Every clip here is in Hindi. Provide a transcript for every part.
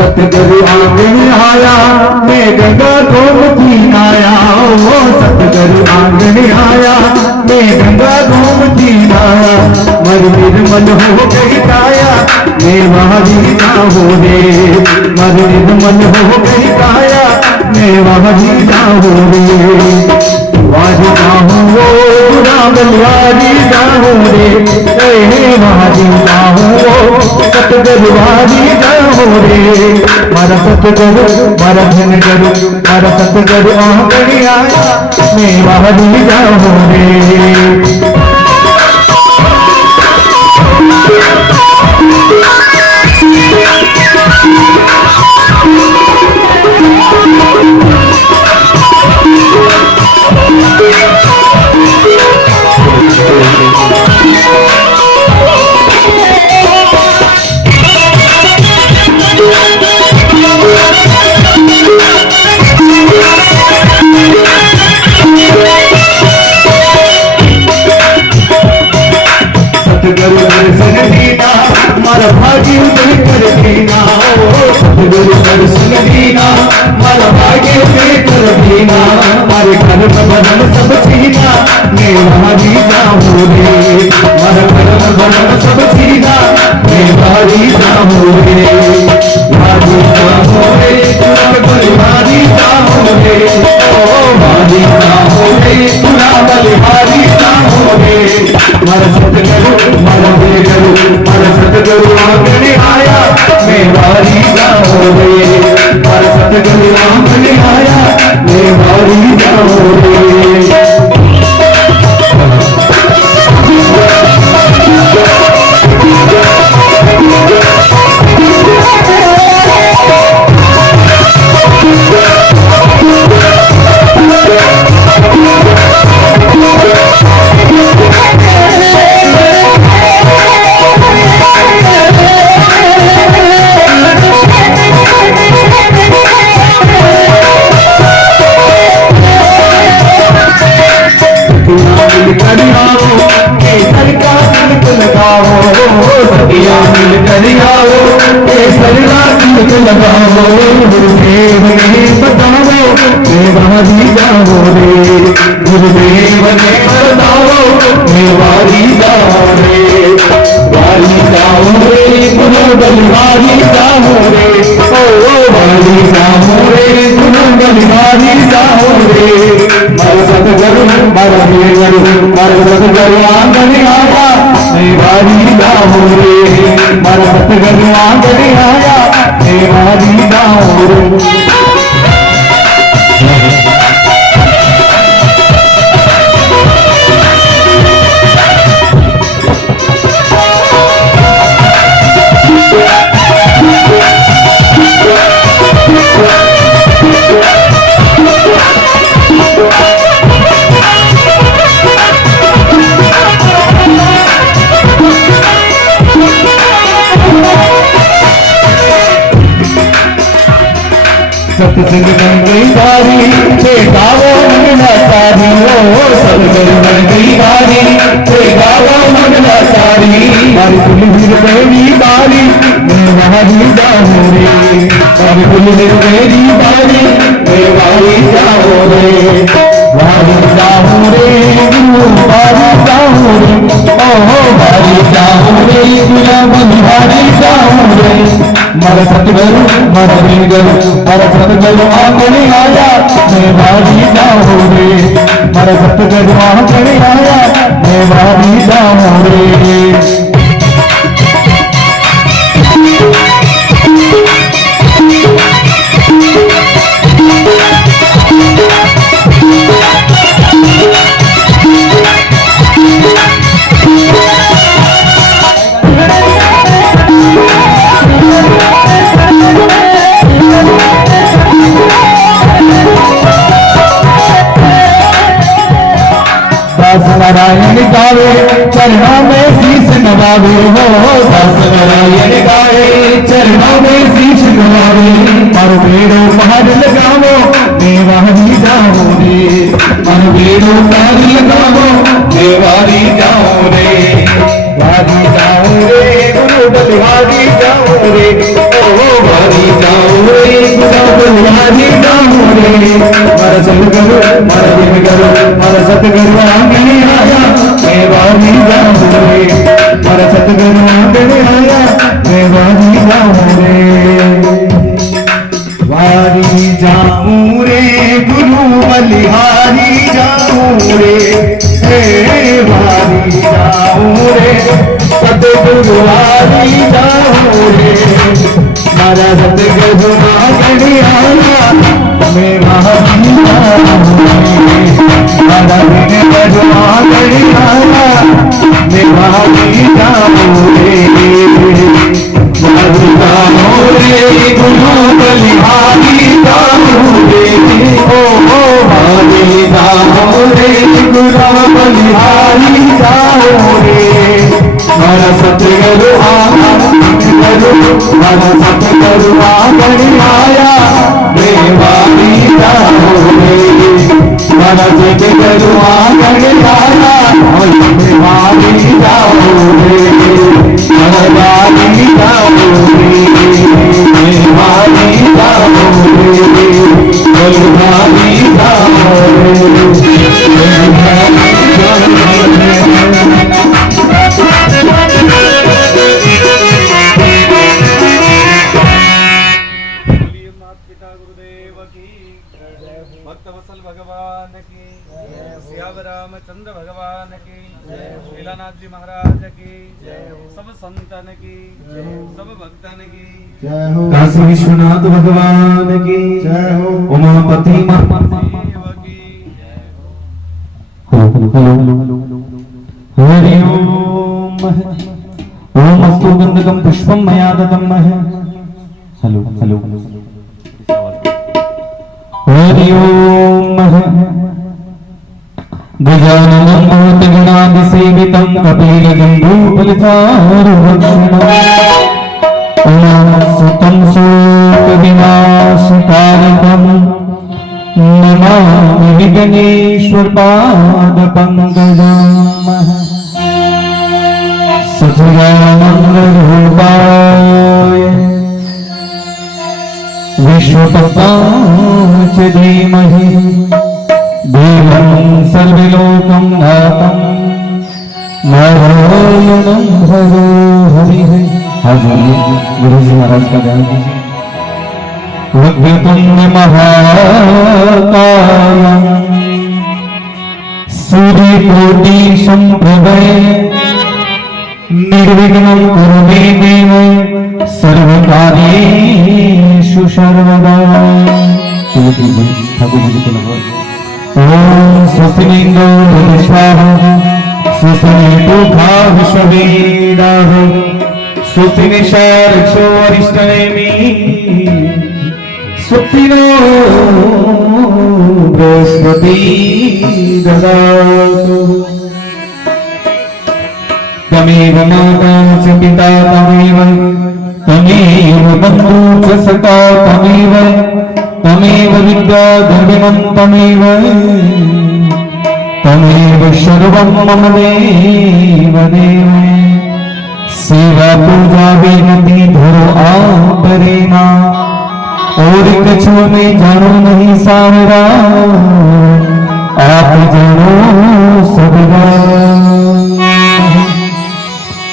सतगुरु आंगन आया मैं गंगा गोमती नाया। ओ सतगुरु आंगन आया मैं गंगा गोमती नाया। मर निर्मल हो गई काया मैं वहां ना हो रे। मर निर्मल हो गई काया मैं वहां ना हो रे। वारी ना हो बलिहारी ना हो रे। वारी ना हो सतगुरु वारी ना हो रे। मारा सतगुरु मारा धन गुरु मारा सतगुरु आंगन आया मैं वहां ना हो रे। सतगुरु दर्शन दीना मारा भाग्य उदय कर दीना। ओ सतगुरु दर्शन दीना मारा भाग्य उदय कर दीना। मारे घर भवन सब छीना मैं वहां भी जाऊं रे। मारा घर भवन सब छीना मैं वहां भी जाऊं रे। वारी जाऊं रे तुरा वारी जाऊं रे। ओ वारी जाऊं रे तुरा बलिहारी जाऊं रे। मारा सतगुरु मारा गुरु मारा सतगुरु आंगन आया मैं वारी जाऊं रे। मारा सतगुरु आंगन आया मैं वारी जाऊं रे। सतिया मिल कर आओ केसर का तिलक लगाओ। गुरुदेव ने बताओ मैं वारी जाओ रे। गुरुदेव ने बताओ मैं वारी जाओ रे। वारी जाओ रे गुरु बलिहारी जाओ रे। ओ वारी जाओ रे गुरु बलिहारी जाओ रे। मारा सतगुरु मारा गुरु मारा सतगुरु आंगन आया मैं वारी जाऊं रे। मारा सतगुरु आंगन आया मैं वारी जाऊं रे। सत्संग बन गई बारी गावो मंगला सारी। ओ सत्संग बन गई बारी गावो मंगला सारी। मारी कुल मेरी बारी मैं वारी जाऊं रे। मारी कुल मेरी बारी मैं वारी जाऊं रे। वारी जाऊं रे गुरु वारी जाऊं रे। ओ वारी जाऊं रे गुरु बलिहारी जाऊं रे। मारा सतगुरु मारा गुरु मारा सतगुरु आंगन आया मैं वारी जाऊं रे। मारा सतगुरु आंगन आया मैं वारी जाऊं रे। दास नारायण गावे चरणों में शीश नवावे। हो दास नारायण गावे चरणों में शीश नवावे। मारो बेड़ो पार लगावो देवारी जाओ रे मारो बेड़ो पार लगावो देवारी जाओ रे वारी जाओ रे गुरु बलिहारी जाओ रे ओ वारी जाओ रे गुरु बलिहारी जाओ रे मारा सतगुरु मारा दिन करो मारा सतगुरु आंगने आया मैं वारी जाओ रे मारा सतगुरु आंगने आया मैं वारी जाओ रे वारी जाऊं रे गुरु बलिहारी जाऊं रे वारी जाऊं रे सतगुरु वारी जाऊं रे मारा सतगुरु आंगने आया मैं वारी जाऊं रे मारा दिन करो आंगने आया मैं वारी जाऊं रे वारी जाऊं रे गुरु बलिहारी जाऊं रे ओ वारी जाऊं रे गुरु बलिहारी जाऊं रे मारा सतगुरु मारा सतगुरु आंगन आया मैं वारी जाऊं रे मारा सतगुरु आंगन आया मैं वारी जाऊं रे मारा वारी जाऊं रे मैं वारी जाऊं रे बलिहारी जाऊं भक्तवत्सल भगवान की, सियावर रामचंद्र भगवान की, लीलानाथ जी महाराज की, सब संतन की, सब भक्तन की, काशी विश्वनाथ भगवान की जय हो। उमापति हरि ओम ओम अस्तु गंधकं पुष्पं मया दत्तं हेलो हेलो हरि ओम गजाननं भूतगणादिसेवितं कपिलजम्बूफलचारुभक्षणम् सुतं शोकविनाशकारकं नमामि विघ्नेश्वरपादपङ्कजम् सच्चिदानन्दरूपाय विश्वपताय च धीमहि देवं सर्वलोकं नाथं नारायणं हरो हरिः। हाजिर गुरु जी महाराज का ध्यान कीजिए। वक्रतुंड महाकाय सूर्यकोटि संप्रभय निर्विघ्नं कुरु मे देव सर्वकार्येषु सर्वदा। ठाकुर जी को लगा ओम स्वस्ति इंद्रो वृषभाः स्वस्ति पूषा विश्ववेदाः स्वस्ति निशाचरो अरिष्टनेमिः स्वस्ति नो बृहस्पतिः ददातु। तमेव माता च पिता तमेव बन्धु च सखा तमेव विद्या द्रविणं तमेव सर्वं मम देव देव। सेवा पूजा विनती धरो आपरेना और कछु में जानो नहीं सावरा आप जानो सबरा।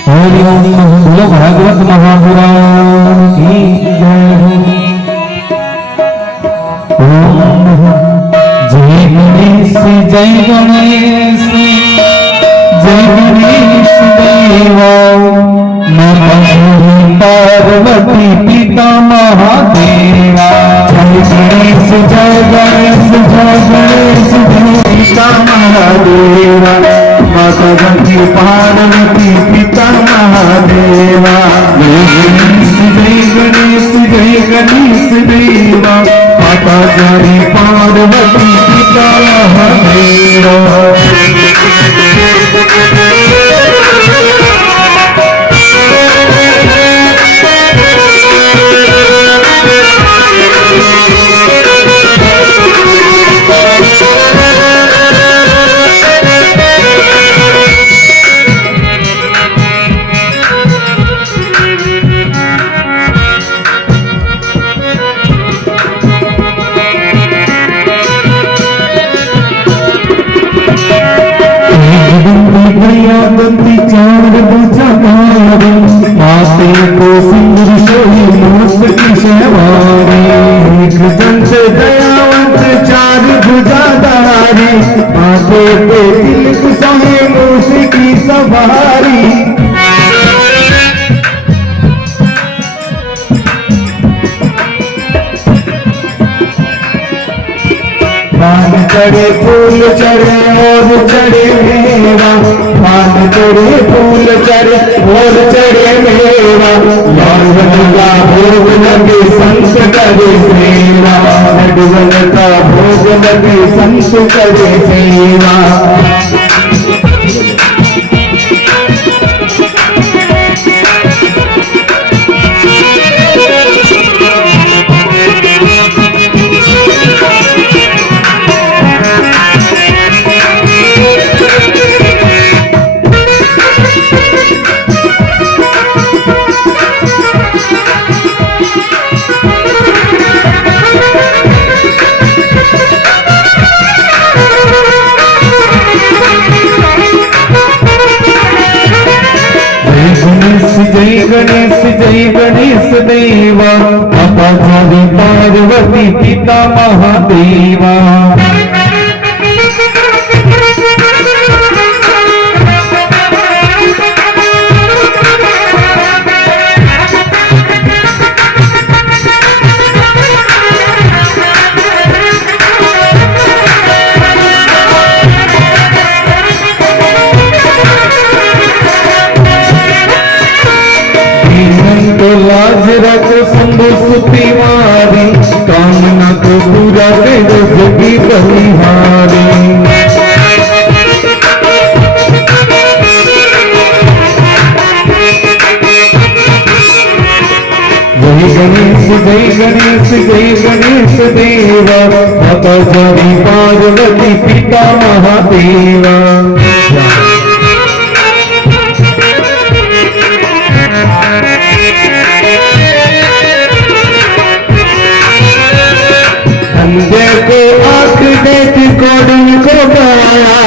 हरि ओम बोलो भागवत महापुराण की जय हो। ओम जय गणेश जय गणेश जय गणेश देवा माता पार्वती पिता महादेवा। जय गणेश जय गणेश जय गणेश पिता महादेवा माता गणपति पार्वती पिता महादेवा। जय गणेश जय गणेश देवा माता जारी पार्वती पिता महादेवा। को सिंदूर सोई मूस की शहवारी, एक दंत दयावंत चार भुजाधारी, माथे पे तिलक सोहे मूस की सवारी। पान चढ़े फूल चढ़े और चढ़े मेवा, पान चढ़े फूल चढ़े और चढ़े मेवा, लाडवन का भोग लगे संत करे सेवा, लाडवन का भोग लगे संत करे सेवा। जय गणेश देवा, माता जानी पार्वती पिता महादेवा। लाज रखो शंभु सुतिवारी, कामना को पूरा करो जगी बलिहारी। जय गणेश देवा, माता जानी पार्वती पिता महादेवा। अंधे को आँख देती कोडन को गाया,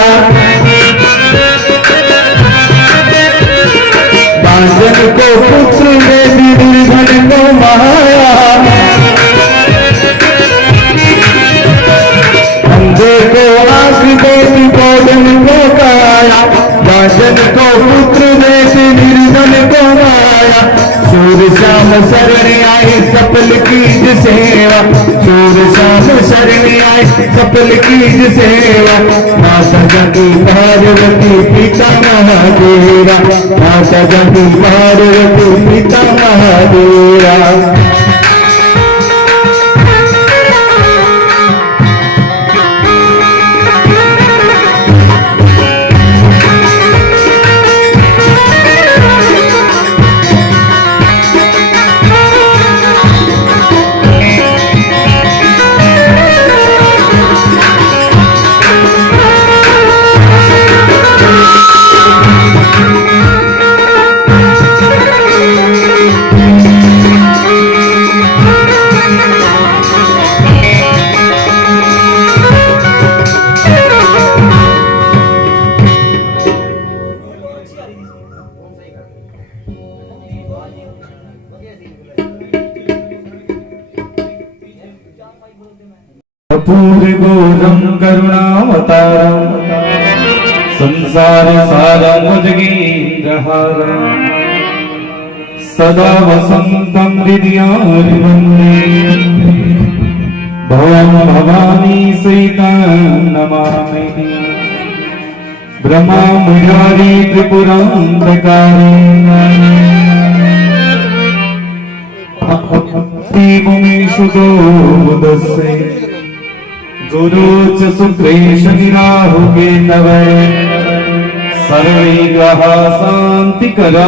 बांझन को पुत्र देती निर्धन को माया। अंधे को आँख देती कोडन को गाया, बांझन को पुत्र देती निर्धन को माया। सूर श्याम शरण आए सफल कीज सेवा, सूर श्याम शरण आए सफल कीज सेवा। माता जानी पार्वती पिता महादेवा, माता जानी पार्वती पिता महादेवा। पूर्वोदं करुणावतारं संसार सारं भुजगेन्द्रहारं सदा वसन्तं हृदयार्वन्दे भवं भवानी सहितं नमामि। ब्रह्मा मुरारी त्रिपुरान्तकारी भक्तिमुमेषु गोदस्ये गुरु च सुक्रेश निराहुके तव सर्वे ग्रह शान्तिकरा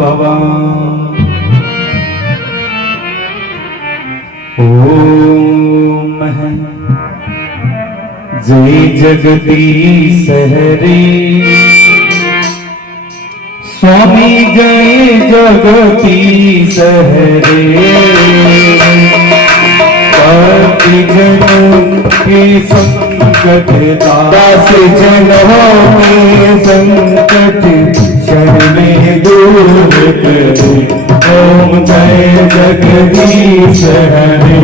भवान्। ओम जय जगदीश हरे स्वामी, जय जगदीश हरे। जनों के संकट दास जनों के संकट क्षण में दूर करे। ओम जय जगदीश हरे।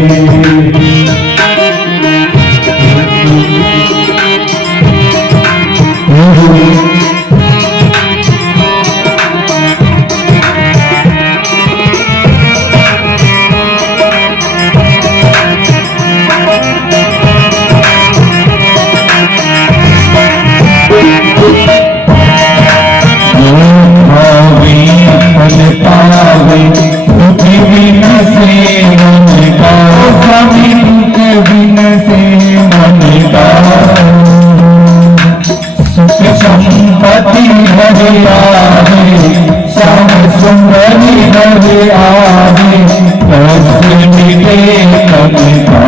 संपत्ति हरे आवे श्याम सुंदरी हरे आवे रस मिले कविता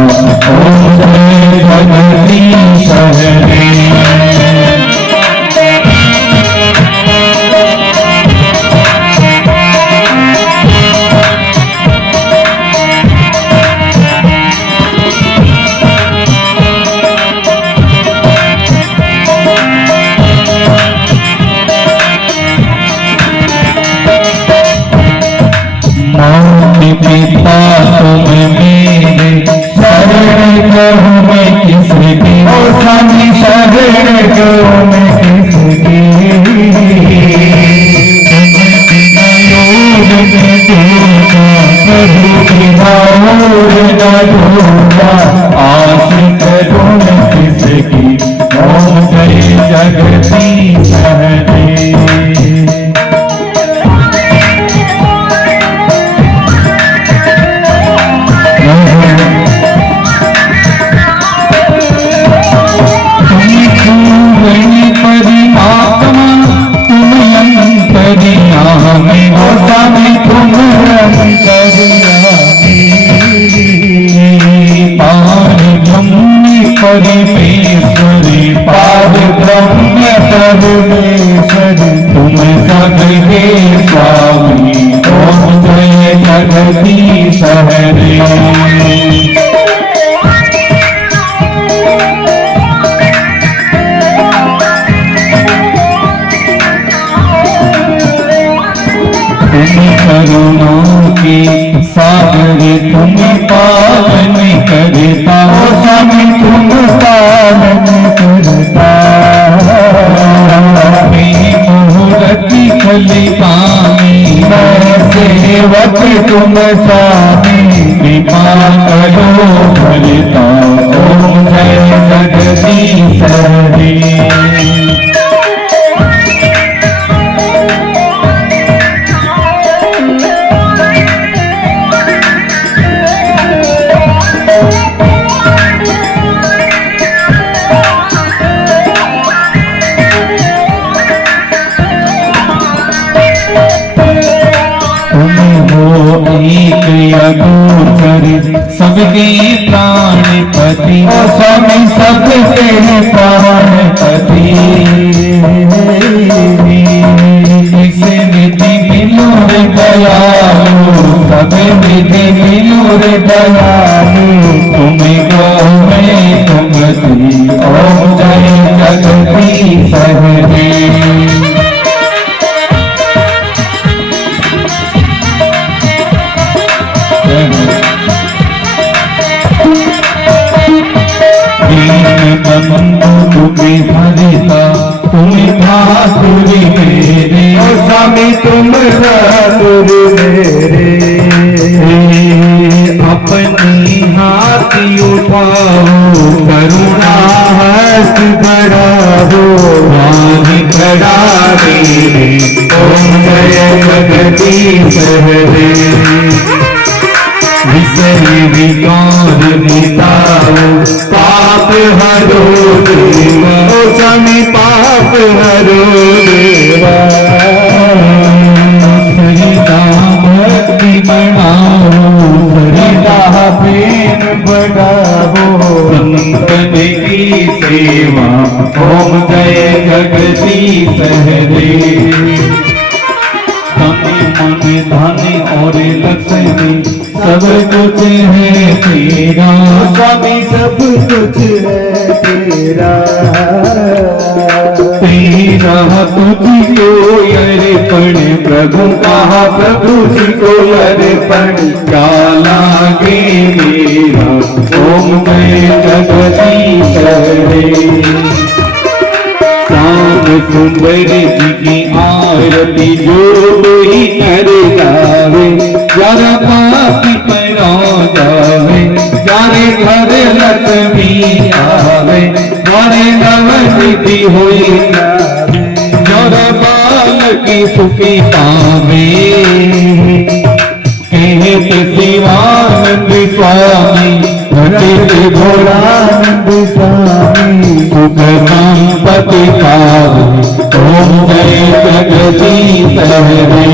ओम जय जगदीश हरे। पिता तुम मेरे शरण करो मैं किसकी ओ स्वामी शरण करो मैं किसकी प्रभु बिना और न ढूंढा आस करो मैं किसकी ओम जय जगदीश हरे। परमेश्वरी पार ब्रह्म परमेश्वरी तुम सबके स्वामी ओम जय जगदीश हरे। करुणा के सागर तुम पालन करता स्वामी तुम पालन करता मुहूर्ति कलिकामी सेवक तुम स्वामी कृपा करो भरता ओम जय जगदीश हरे। एक अगोचर सबके प्राणपति स्वामी सबके प्राणपति इस विधि मिलोर दयालु सब विधि मिलोर दयालु तुम गो मैं तुमति ओम जय जगदीश हरे। बंधु तुम्हें भरता तुम्हें भातुरी मेरे स्वामी तुम भातुरी मेरे अपनी हाथी उठाओ करुणा हस्त बढ़ाओ वाणी बढ़ा मेरे ओम जय जगदीश हरे। विषय विकार मिटाओ पाप हरो देवा स्वामी पाप हरो देवा सरिता भक्ति बढ़ाओ सरिता प्रेम बढ़ाओ संतन की सेवा ओम जय जगदीश हरे। मन धन और लक्ष्मी सब कुछ है तेरा स्वामी सब कुछ है तेरा तेरी रहा तुझको अर्पण प्रभु कहा प्रभु जी को अर्पण क्या लागे मेरा ओम जय जगदीश रे। श्याम सुंदर जी की आरती जो कोई कर जावे जरा पापी परा जावे जारे घर लक्ष्मी आवे मारे नवनिधि हुई जरा बाल की सुखी पावे कहते शिवानंद स्वामी घटित घोरानंद स्वामी सुख संपत्ति पावे ओम जय जगदीश हरे।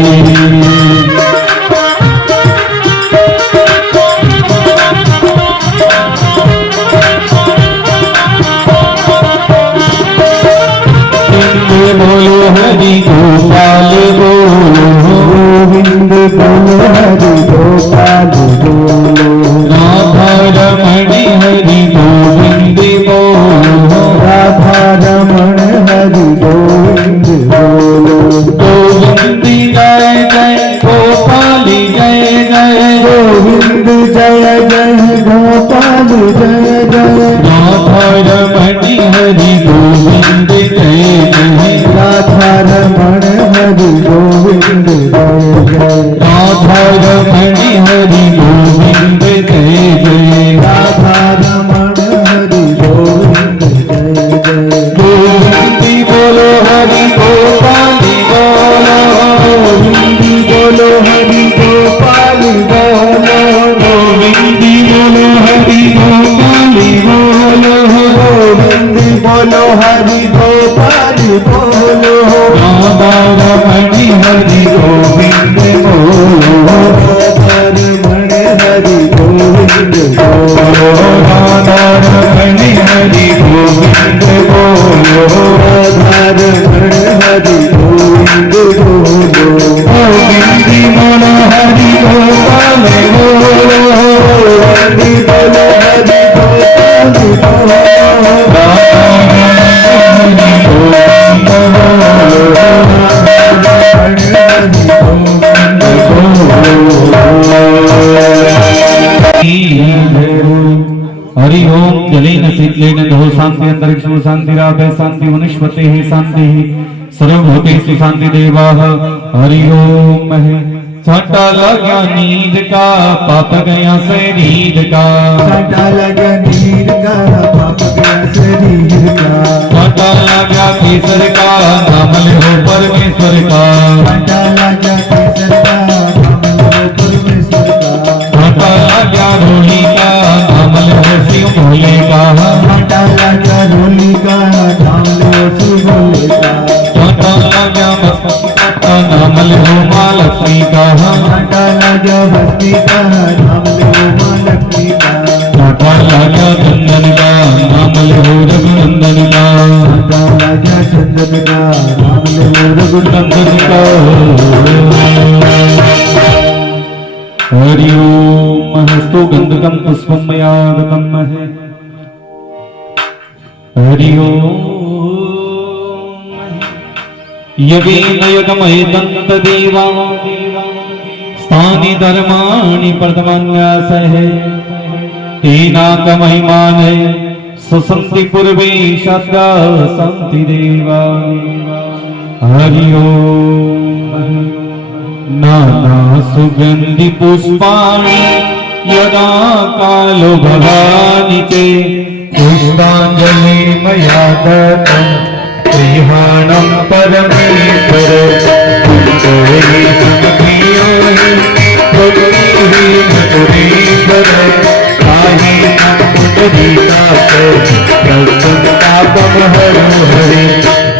बोलो हरि गोपाल बोलो गोविंद बोलो हरि गोपाल बोलो राधा रमण हरि गोविंद बोलो राधा रमण हरि गोविंद बोलो गोविंद जय जय गोपाल जय जय गोविंद जय जय गोपाल जय जय राधा रमण हरि गोविंद जय जय राधा रमण हरि गोविंद जय जय राधा रमण हरि गोविंद जय जय राधा रमण हरि गोविंद जय जय गोविंद बोलो हरि गोपाल बोलो गोविंद बोलो हरि गोपाल बोलो गोविंद बोलो हरि गोपाल बोलो गोविंद बोलो हरि गोपाल बोलो राधा रमण हरि गोविंद बोलो राधा रमण हरि गोविंद बोलो राधा रमण हरि गोविंद बोलो राधा रमण हरि गोविंद बोलो गोविंद बोलो हरि गोपाल बोलो गोविंद बोलो हरि गोपाल हरि ओम जलेन शीतलेन दो शांति अंतरिक्षो शांतिरापे शांति वनस्पते शांति सर्वभूतेषु शांति देवाः हरि ओम छटा लगा नींद का पाप गया शरीर का छटा लगा नींद का पाप गया शरीर का छटा लगा केसर का नाम लो परमेश्वर का छटा लगा केसर का नाम लो परमेश्वर का छटा लगा रोली का नाम लो शिव भोले का छटा लगा रोली का नाम लो शिव भोले का छटा लगा नाम लो माँ लक्ष्मी का छटा लगा भक्ति का नाम लो माँ लक्ष्मी का छटा लगा चंदन का नाम लो रघुनंदन का छटा लगा चंदन का नाम लो रघुनंदन का हरि ओम हस्तो गंधकम पुष्पम मयागतम है हरि ओम यवेन यगमयतंत देवा स्थानि धर्माणि प्रथमन्यासः तेनाकमहिमान सुसंति पूर्वे शब्दा संति देवा हरि ओम नाना सुगंधि पुष्पाणि यदा कालो भवानि चे पुष्पांजलि मया दत्तं श्रीहाणं परमेश्वर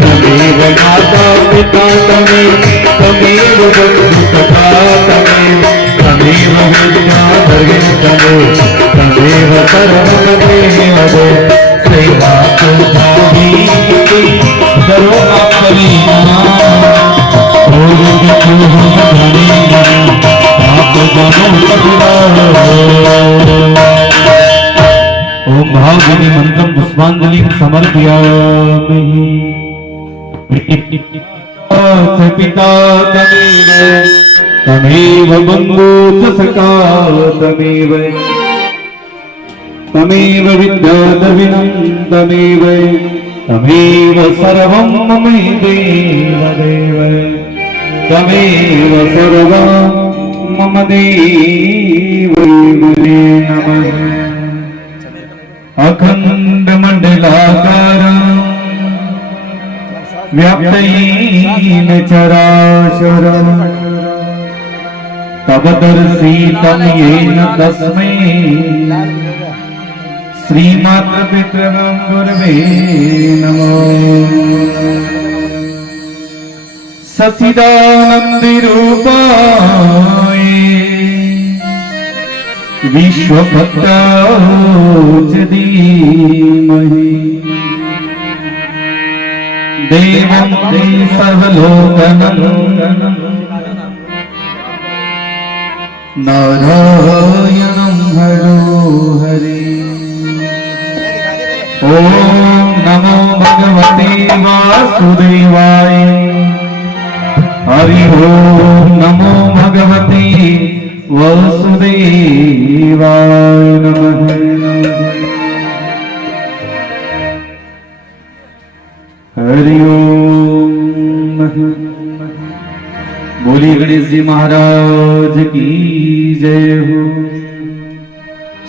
तमेव माता पिता तमेव बंधु सखा तमेव विद्याधरे तमेव सर्वं देव सेवा तुझी करो अपनी ओम भावनी मंत्रम पुष्पांजलि समर्पयामि पिता तमेव तमेव बन्धु च सखा तमेव तमेव विद्याधविनं तमेव तमेव सर्वं मम देवदेव तमेव सर्वं मम देव नमः अखंड मंडलाकारं व्याप्तेन चराचरं तव दर्शितं येन तस्मै श्रीमातृपितरं गुरवे नमः सच्चिदानन्दरूपाय विश्वभक्ताय धीमहि देवं सर्वलोकनं नारायणं हरो हरे ओम नमो भगवते वासुदेवाय हरि ओम नमो भगवते वासुदेवाय नमः हरि ओम। बोली गणेश जी महाराज की जय हो।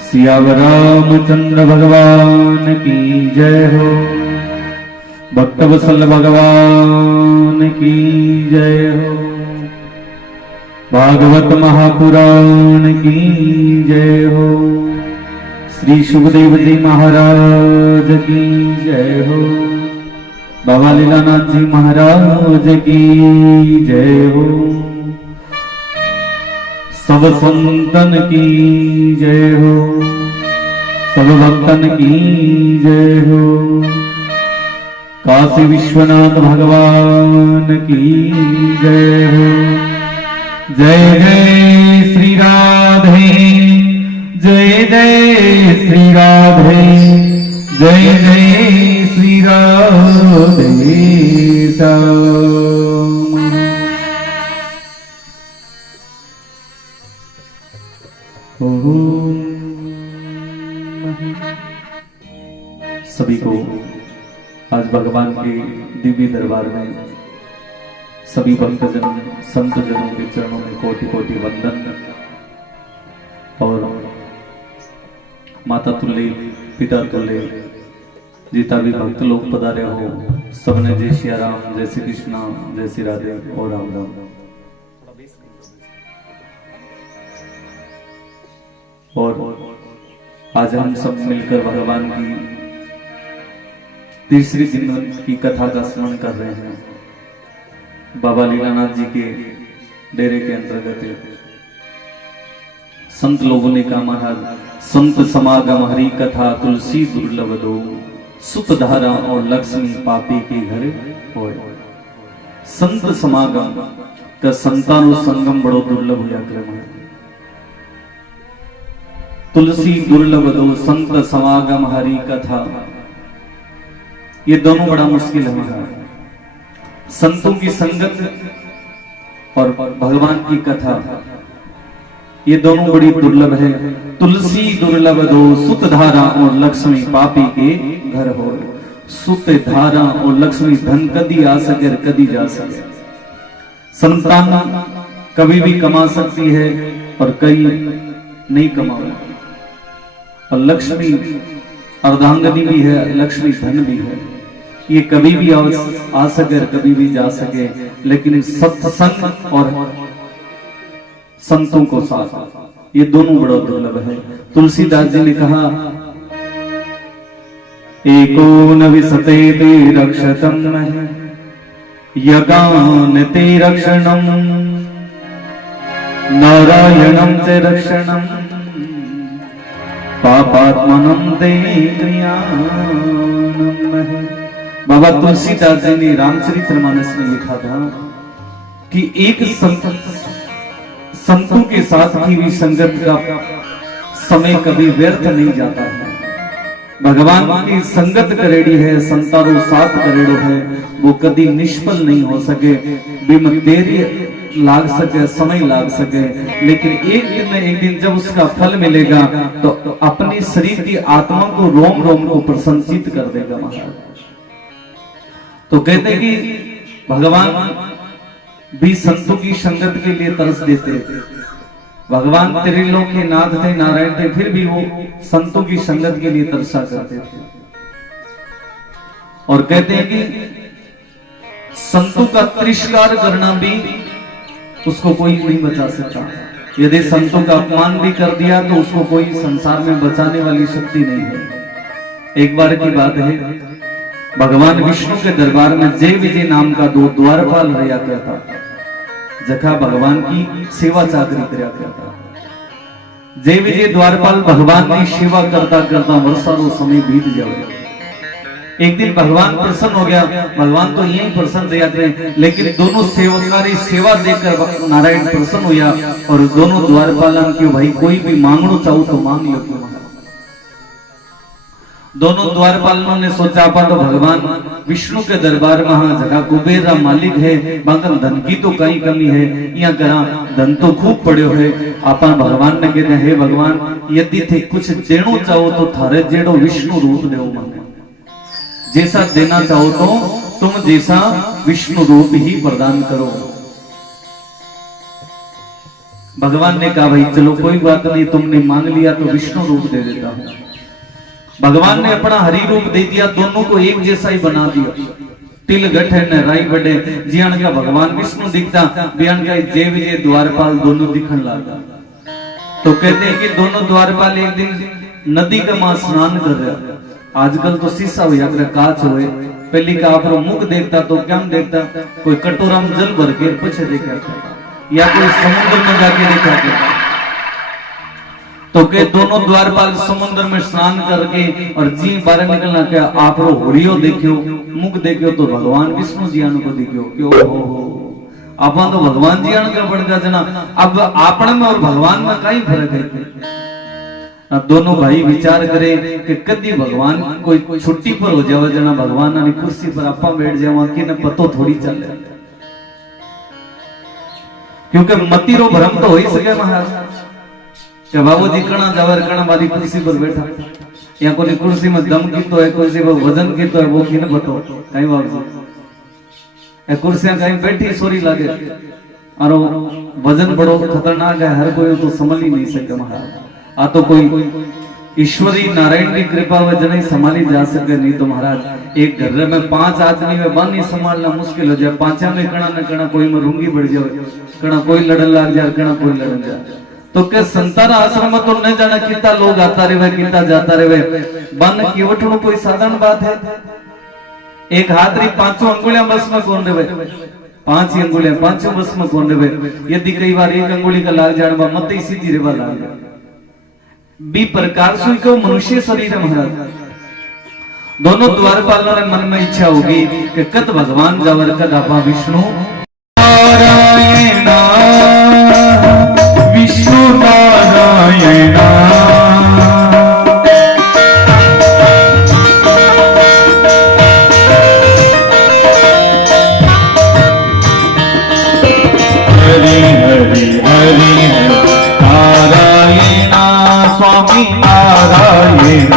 सियावर रामचंद्र भगवान की जय हो। भक्तवत्सल भगवान की जय हो। भागवत महापुराण की जय हो। श्री सुखदेव जी महाराज की जय हो। बाबा लीलानाथ जी महाराज की जय हो। सब संतन की जय हो। सब भक्तन की जय हो। काशी विश्वनाथ भगवान की जय हो। जय जय श्री राधे जय जय श्री राधे जय जय श्री राधे श्याम। सभी को आज भगवान के दिव्य दरबार में सभी भक्तजन संत जनों के चरणों में कोटि कोटि वंदन और माता तुल्य पिता तुल्य जितना भी भक्त लोग पधारे हो सबने जय श्री राम जय श्री कृष्णा जय श्री राधे और राम राम। और आज हम सब मिलकर भगवान की तीसरी दिन की कथा का स्मरण कर रहे हैं। बाबा लीलानाथ जी के डेरे के अंतर्गत संत लोगों ने कहा महाराज संत समागम हरि कथा तुलसी दुर्लभ दो सुत धारा और लक्ष्मी पापी के घर होए। संत समागम का संतानुसंगम बड़ो दुर्लभ हुआ क्रम है। तुलसी दुर्लभ दो संत समागम हरि कथा ये दोनों बड़ा मुश्किल है महाराज। संतों की संगत और भगवान की कथा ये दोनों बड़ी दुर्लभ है। तुलसी दुर्लभ दो सुत धारा और लक्ष्मी पापी के घर हो। सुत धारा और लक्ष्मी धन कदी आ सके कदी जा सके। संतान कभी भी कमा सकती है और कई नहीं कमा। और लक्ष्मी अर्धांगनी भी है लक्ष्मी धन भी है। ये कभी भी आ सके कभी भी जा सके लेकिन सत्संग और संतों को साथ ये दोनों बड़ा दुर्लभ है। तुलसीदास जी ने कहा एको न विसते ते रक्षतम यगान ते रक्षणम नारायणम च रक्षणम पापात्मनम ते क्रियानम। बाबा तुलसीदास जी ने रामचरितमानस में लिखा था कि एक संतों के साथ की भी संगत का समय कभी व्यर्थ नहीं जाता है। भगवान की संगत करेड़ी है, संतारो साथ करेड़ो है, वो कभी निष्फल नहीं हो सके। बिम देरी लाग सके, समय लाग सके, लेकिन एक दिन न एक दिन जब उसका फल मिलेगा तो अपनी शरीर की आत्मा को रोम रोम को प्रसन्नचित कर देगा महाराज। तो कहते कि भगवान भी संतों की संगत के लिए तरस देते। भगवान त्रिलोक के नाथ थे, नारायण थे, फिर भी वो संतों की संगत के लिए तरसा करते थे। और कहते हैं कि संतों का तिरस्कार करना भी उसको कोई नहीं बचा सकता। यदि संतों का अपमान भी कर दिया तो उसको कोई संसार में बचाने वाली शक्ति नहीं है। एक बार की बात है, भगवान विष्णु के दरबार में जय विजय नाम का दो द्वारपाल रहा करता था। जखा भगवान की सेवा चाकरी करया करता। जय विजय द्वारपाल भगवान की सेवा करता करता वर्षों समय बीत जाए। एक दिन भगवान प्रसन्न हो गया। भगवान तो यही प्रसन्न रहा थे, लेकिन दोनों सेवकारी सेवा देखकर नारायण प्रसन्न हुआ और दोनों द्वारपालन क्यों भाई कोई भी मांगना चाहो तो मांग लो। दोनों द्वारपालों ने सोचा अपन तो भगवान विष्णु के दरबार में हाँ जगह कुबेर मालिक है, मगर धन की तो कहीं कमी है, यहाँ करा धन तो खूब पड़े है। अपन भगवान ने कहते हे भगवान यदि थे कुछ देनो चाहो तो थारे जेड़ो विष्णु रूप देव मांगे, जैसा देना चाहो तो तुम जैसा विष्णु रूप ही प्रदान करो। भगवान ने कहा भाई चलो कोई बात नहीं, तुमने मांग लिया तो विष्णु रूप दे देता हूं। भगवान ने अपना हरि रूप दे दिया, दोनों को एक जैसा ही बना दिया। तिल गठे न राई बड़े, जियान का भगवान विष्णु दिखता, बियान का जय विजय द्वारपाल दोनों दिखन लगा। तो कहते हैं कि दोनों द्वारपाल एक दिन नदी का मां स्नान कर रहा। आजकल तो शीशा हो जाकर कांच हुए, पहली का आप मुख देखता तो क्या देखता, कोई कटोरा में जल भर के पीछे देखा या कोई समुद्र में जाके देखा करता। तो के दोनों द्वारपाल समुद्र में स्नान करके और जी बाहर निकलना क्या आप होड़ियो देखियो, मुख देखियो तो भगवान विष्णु जी को देखियो क्यों हो अपन तो भगवान जी का बढ़ जना। अब आपण में और भगवान में कई फर्क है। दोनों भाई विचार करे कि कदी भगवान कोई छुट्टी पर हो जावे जना, भगवान ने कुर्सी पर आपा बैठ जावा कि न पतो थोड़ी चले, क्योंकि मती रो भ्रम तो हो ही सके महाराज कि बाबू जी कणा जावर कणा मारी कुर्सी पर बैठा, या कोई कुर्सी में दम की तो है, कुर्सी पर वजन की तो है, वो की न बतो कई बाबू ए कुर्सियां कहीं बैठी सोरी लागे और वजन बड़ो खतरनाक है, हर कोई तो संभाल ही नहीं सके महाराज। आ तो कोई ईश्वरी नारायण की कृपा वजह नहीं संभाली जा सके, नहीं तो महाराज एक घर में 5 आदमी में बन नहीं संभालना मुश्किल हो जाए। 5 में कणा न कणा कोई में रूंगी बढ़ जाए, कणा कोई लड़न लग जाए, कणा कोई लड़न जाए। तो के संतान आश्रम में तो न जाना कितना लोग आता रहे कितना जाता रहे, बन की उठनो कोई साधारण बात है। एक हाथ री 5 अंगुलियां बस में कौन रहे, 5 ही अंगुलियां 5 बस में कौन रहे। यदि कई बार एक अंगुली का लाग जाने बा मत ही सीधी रेवा लाग जाए बी प्रकार से क्यों मनुष्य शरीर है महाराज। दोनों द्वारपालों ने मन में इच्छा होगी कि कद भगवान जावर कद आपा विष्णु नारायण विष्णु नारायण हरि हरि हरि नारायण स्वामी नारायण।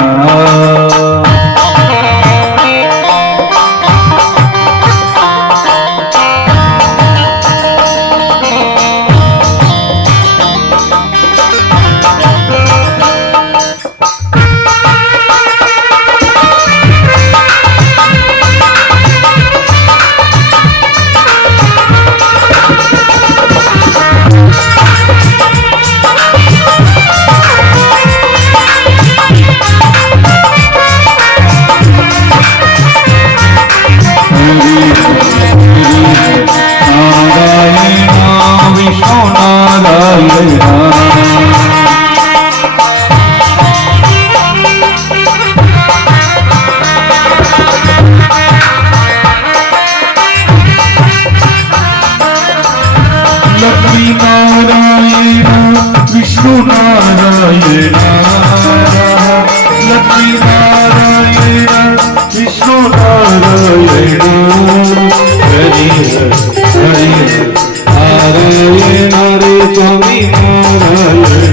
लक्ष्मी नारायण विष्णु नारायण लक्ष्मी नारायण नारायण हरि हरि नारायण हरे स्वामी नारायण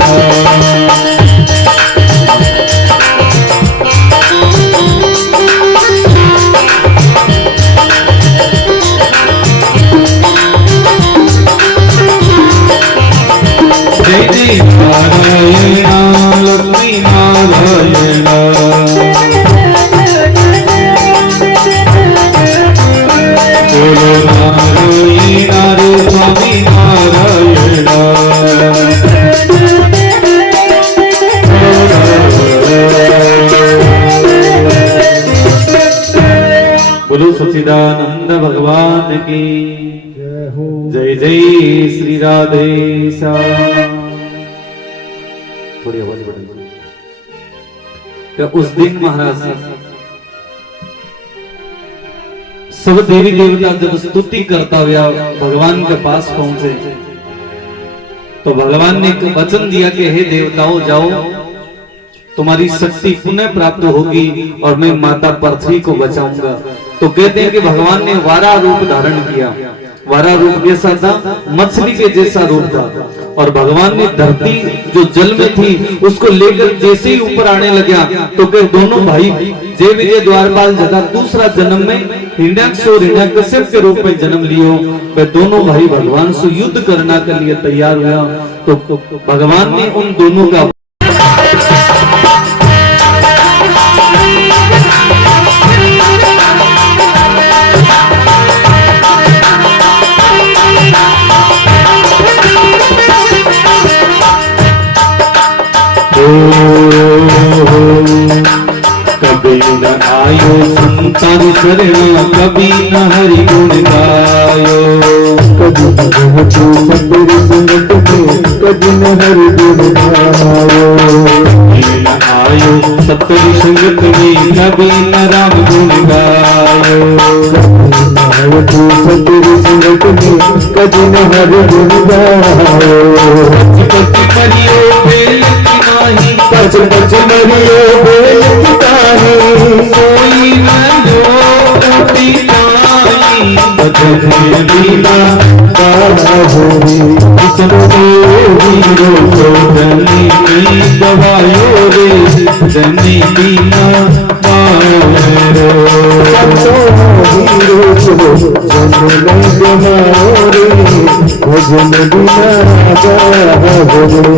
नारायण लक्ष्मी नारायण बोलो नारायण हरे स्वामी नारायण बोलो सच्चिदानंद भगवान की जय जय श्री राधे श्याम। थोड़ी आवाज बढ़ाइए। क्या उस दिन महाराज सब देवी देवता जब स्तुति करता हुआ भगवान के पास पहुंचे तो भगवान ने एक वचन दिया कि हे देवताओं जाओ, तुम्हारी शक्ति पुनः प्राप्त होगी और मैं माता पृथ्वी को बचाऊंगा। तो कहते हैं कि भगवान ने वारा रूप धारण किया। वारा रूप कैसा था? मछली के जैसा रूप था। और भगवान ने धरती जो जल में थी उसको लेकर जैसे ही ऊपर आने लगा तो फिर दोनों भाई जय विजय द्वारपाल जगह दूसरा जन्म में हिरण्याक्ष और हिरण्यकश्यप के रूप में जन्म लियो। वे दोनों भाई भगवान से युद्ध करने के लिए तैयार हुआ। तो भगवान ने उन दोनों का कभी न आयो संतान शरण, कभी न हरि गुण गायो। कभी न रहतो सतगुरु संगत में, कभी न हरि गुण गायो। कभी न आयो सतगुरु संगत में, कभी न राम गुण गायो। रहतो सतगुरु संगत में, कभी न हरि गुण गायो। कति करियो बेल नाही, कच कच मरियो बेल कितानी। सोई न जो कोटि पाई, बजने दीना काला होई। सबको हीरो सो जनी की गवायो रे, जनी दीना पारो। सबको हीरो सो जनी गवायो रे, भजन दीना गाहो रे।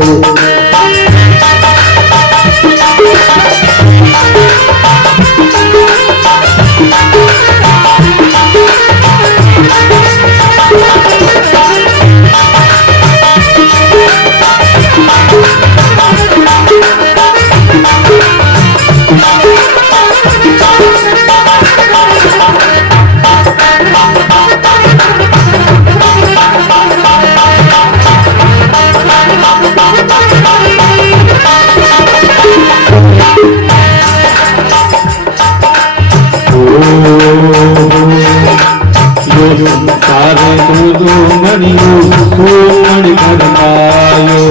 सारे दूधो मणियो सोमण करनायो।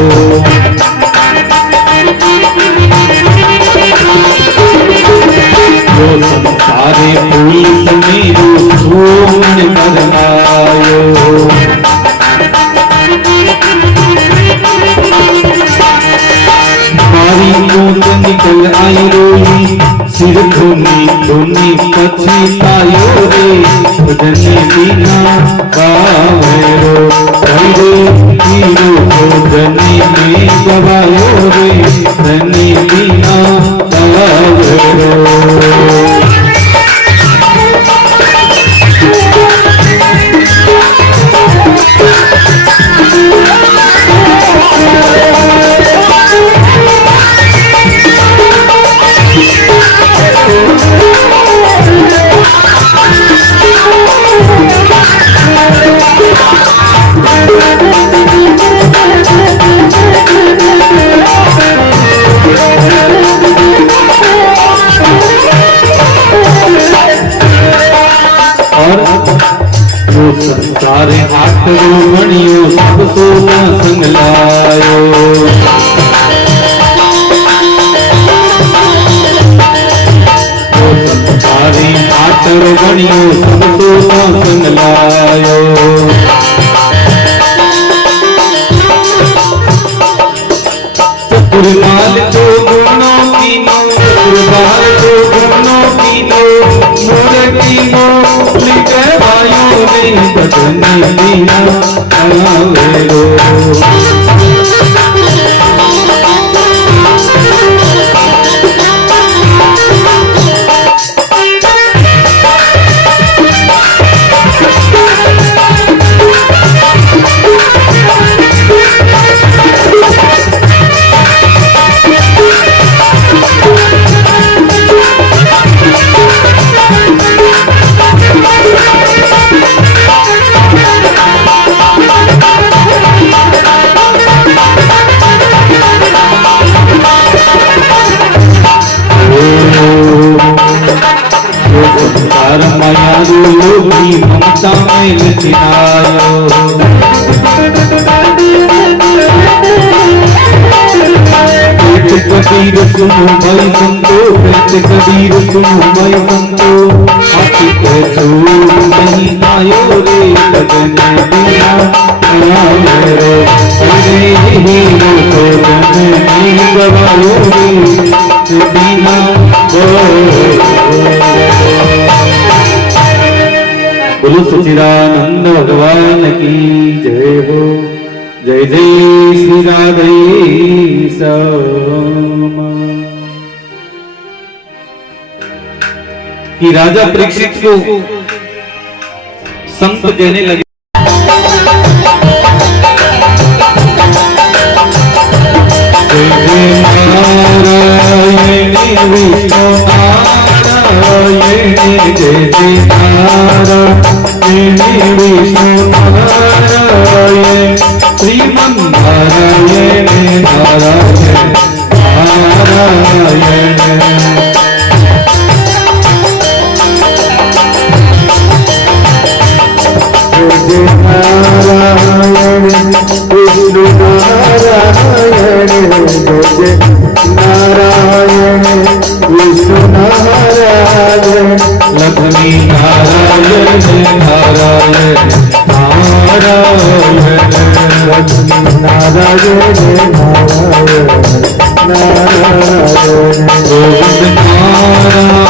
सारे फूल समीरो सोमण करनायो। मारी गोद निकल आई रोई, सिर धोनी धोनी पछतायो रे। जने दीना पावेरो, हीरो हीरो को जने में गवायो रे। जने दीना पावेरो। संसारे आठरो मणियो सब सोना संग लायो। संसारे आठरो गणियो सब सोनासन लायो चतुर्माल तो गुणों कीनो चतुर्बाल तो गुणों कीनो मोर कीनो लिखे वायु ने बदन दीना आवेरो मायारूपी ममता में लचिनायो कबीर सुनो भाई संतो कबीर सुनो भाई संतो आती के छूट नहीं आयो रे लगन बिना आयो रे हीरो तो नहीं गवायो रे बिना बोलो सच्चिदानंद भगवान की जय हो। जय जय श्री राधे श्याम। कि राजा परीक्षित को संत कहने लगे जय जय नारायण विष्णु नारायण जय जय नारायण विष्णु नारायण श्रीमन्नारायण नारायण नारायण जय नारायण विष्णु नारायण जय नारायण विष्णु नारायण लक्ष्मी नारायण नारायण नारायण लक्ष्मी नारायण नारायण नारायण गोविंद नारायण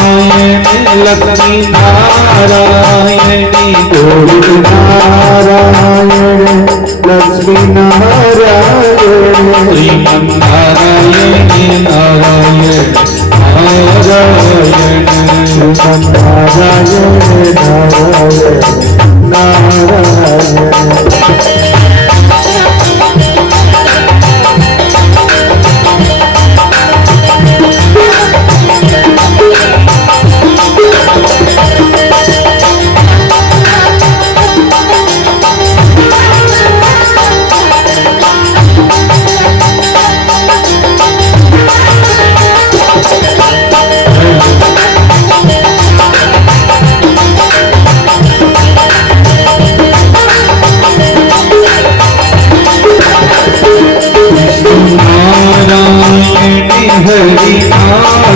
लक्ष्मी नारायण गोविंद नारायण लक्ष्मी नारायण श्रीमन नारायण नारायण नारायण श्रीमन नारायण नारायण नारायण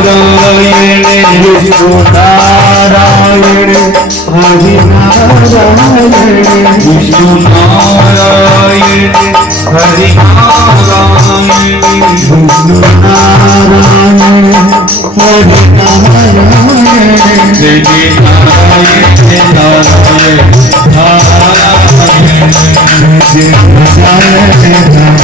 हरि नारायण विष्णु नारायण हरि नारायण विष्णु नारायण हरि नारायण विष्णु नारायण हरि नारायण जय जय नारायण नारायण नारायण जय नारायण नारायण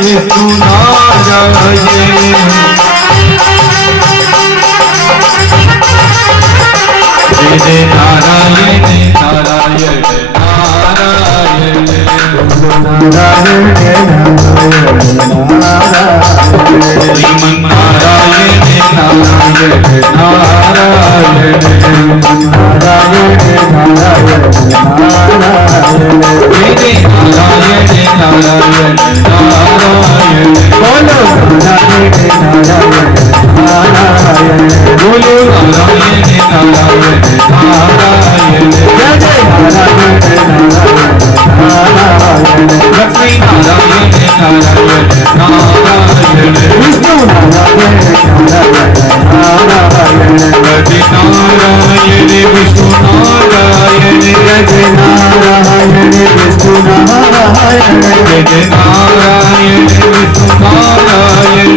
विष्णु नारायण जय नारायण नारायण नारायण श्रीमन नारायण नारायण नारायण जय नारायण नारायण नारायण बोलो बोलो नारायण नारायण नारायण जय जय लक्ष्मी नारायण नारायण नारायण विष्णु नारायण नारायण विष्णु नारायण जय नारायण विष्णु नारायण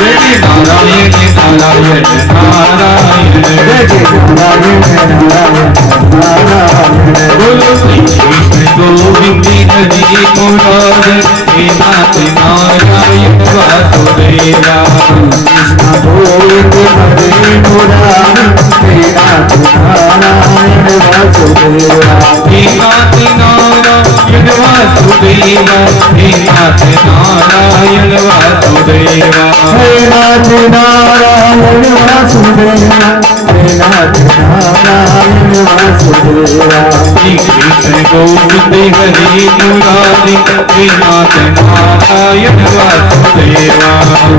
जय नारायण विष्णु नारायण नारायण नारायण नारायण बोलो श्री कृष्ण गोविंद हरि मुरारे हे नाथ नारायण वासुदेवा कृष्ण गोविंद हरि मुरारे हे नाथ नारायण वासुदेवा हे नाथ नारायण वासुदेवा हे नाथ नारायण वासुदेवा हे नाथ नारायण वासुदेवा हे नाथ नारायण वासुदेवा श्री कृष्ण गोविंद हरि मुरारी हे नाथ नारायण वासुदेवा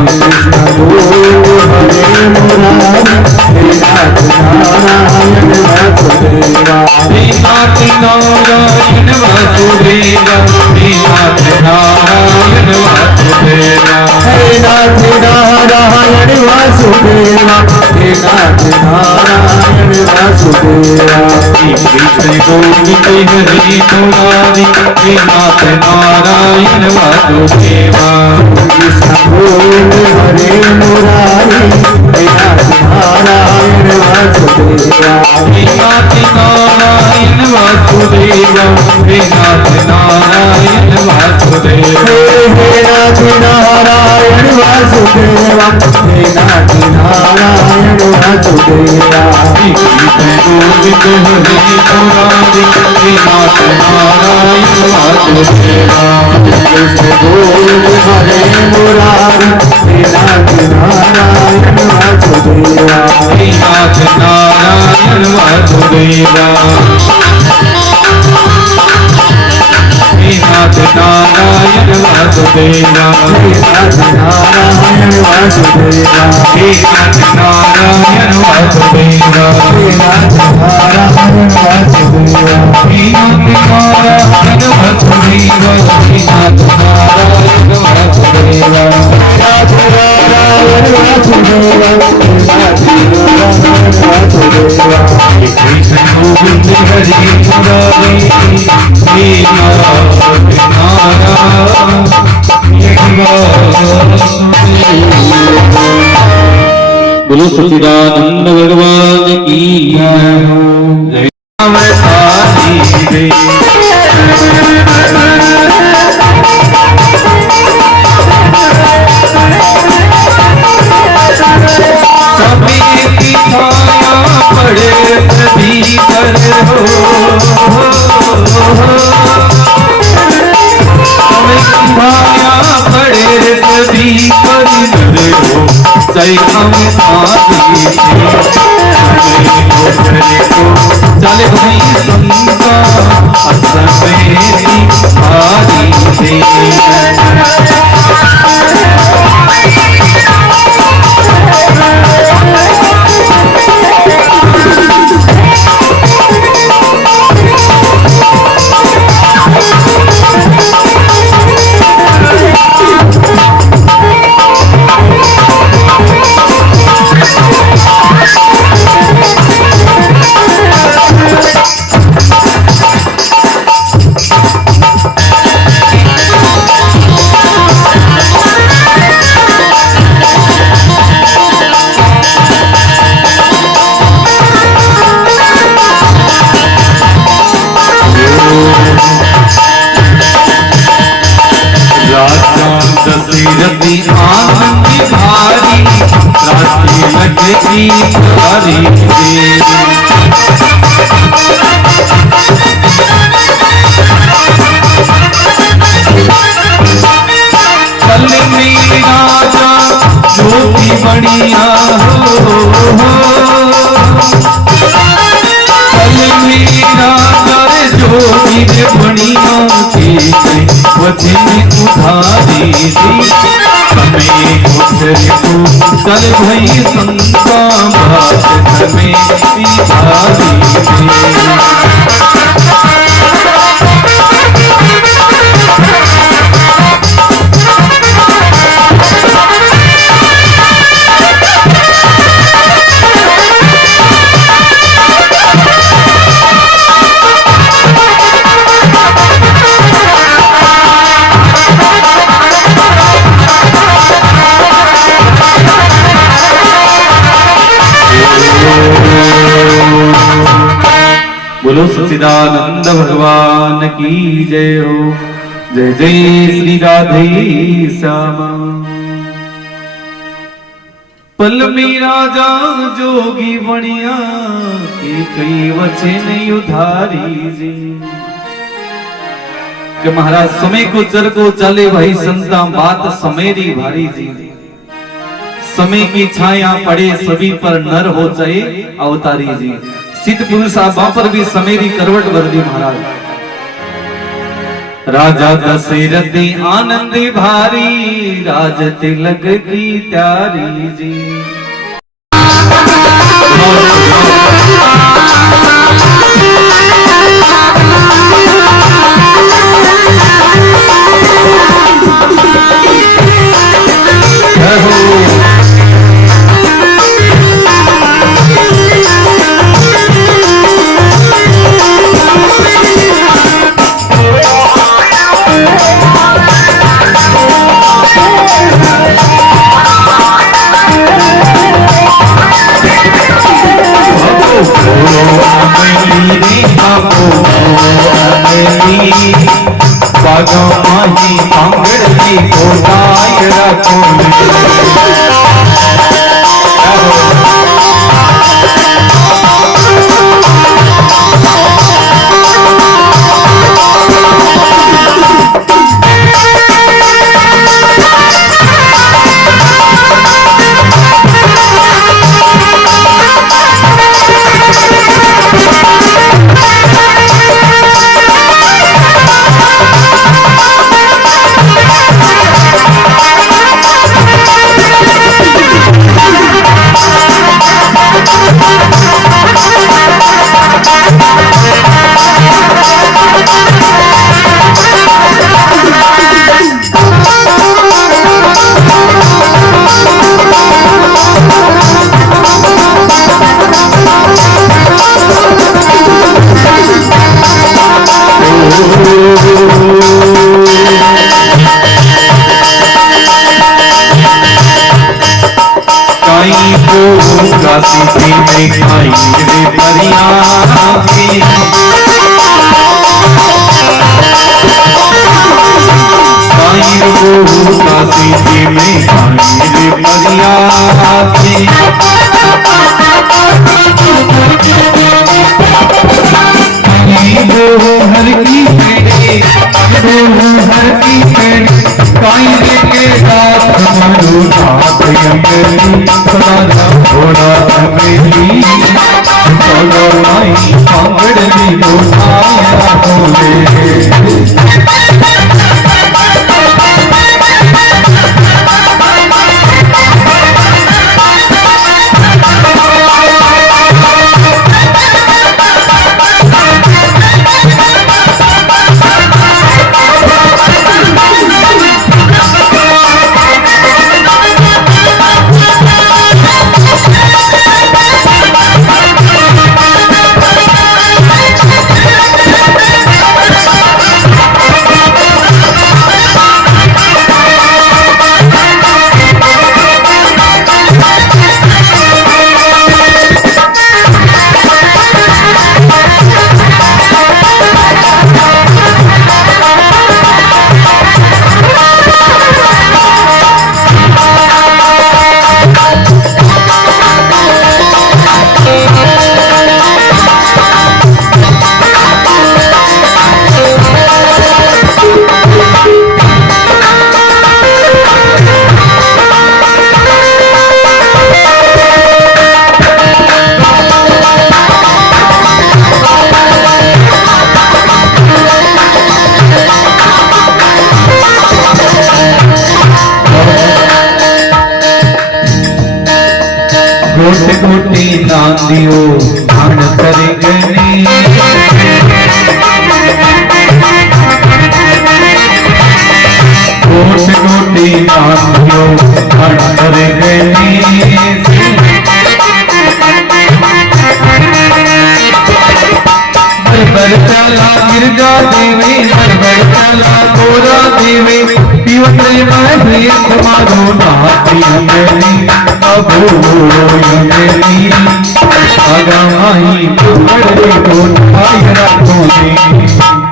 कृष्ण गोविंद हरि मुरारी हे नाथ नारायण वासुदेवा हे नाथ नारायण वासुदेवा हे नाथ नारायण वासुदेवा हे नाथ नारायण वासुदेवा हे नाथ नारायण वासुदेवा श्री कृष्ण गोविंद हरि मुरारी हे नाथ नारायण वासुदेवा कृष्ण गोविंद हरि मुरारी हे नाथ नारायण वासुदेवा हे नाथ नारायण वासुदेवा हे नाथ नारायण वासुदेवा हे नाथ नारायण वासुदेवा हे नाथ नारायण वासुदेवा श्री कृष्ण गोविंद हरि मुरारी हे नाथ नारायण वासुदेवा कृष्ण गोविंद हरि मुरारी हे नाथ नारायण वासुदेवा हे नाथ नारायण वासुदेवा हे नाथ नारायण वासुदेवा हे नाथ नारायण वासुदेवा हे नाथ नारायण वासुदेवा हे नाथ नारायण वासुदेवा हे नाथ नारायण वासुदेवा हे नाथ नारायण वासुदेवा नाथ नारायण वासुदेवा हे नाथ नारायण वासुदेवा कृष्ण गोविंद हरि मुरारी हे नाथ बोलो सच्चिदानंद भगवान की जय। सभी की छाया पड़े भीतर हो माया पड़े कभी परिदर हो चाहे हम चले भाई संता असमेती आदि दे लटकी थारी रे। कल में राजा ज्योति बढ़िया हो, कल में राजा ज्योति बढ़िया के वचन उधारी दी। समय गुजर को कर भई संता बात समय विधारी बोलो सच्चिदानंद भगवान की जय हो। जय जय श्री राधे श्यामा। पल में राजा जोगी बनिया के कई वचन उधारी जी। कि महाराज समय को चर को चले भाई संता बात समेरी भारी जी। समय की छाया पड़े सभी पर नर हो जाए अवतारी जी। सिद्ध पुरुष आबा पर भी समेरी करवट भर दी महाराज। राजा दशरथ आनंद भारी राज तिलक की त्यारी जी। माही पांगड़ी को दायरा काशी में खाई रे परिया काशी में खाई रे परिया हर की पेड़े हर की पेड़े काई के साथ हमारो साथ यमली सदा घोड़ा अमेली चलो माई पागड़ी को आया बोले। गोटे गोटे नांदियो ध्यान करेंगे गोटे गोटे नांदियो ध्यान करेंगे बर चला गिरजा देवी बर चला गोरा देवी पीवत्री में भीख मारो नाती अंगनी अबो अंगनी अगमाई पकड़े को ठाई रखो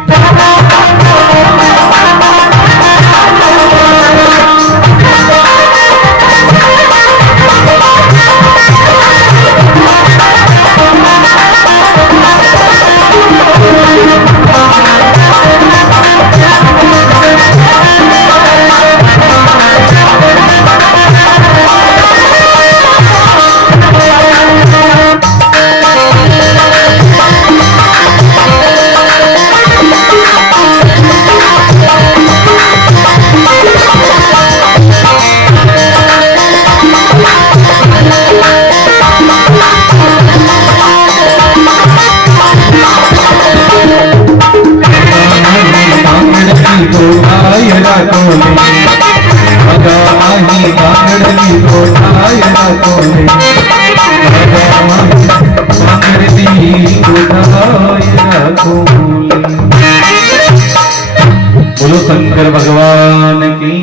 बोलो शंकर भगवान की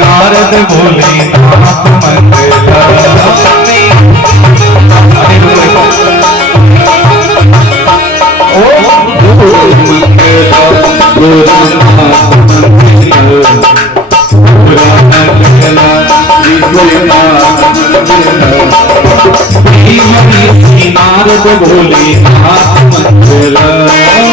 नारद बोले नाथ नारद बोले नाथ मंगल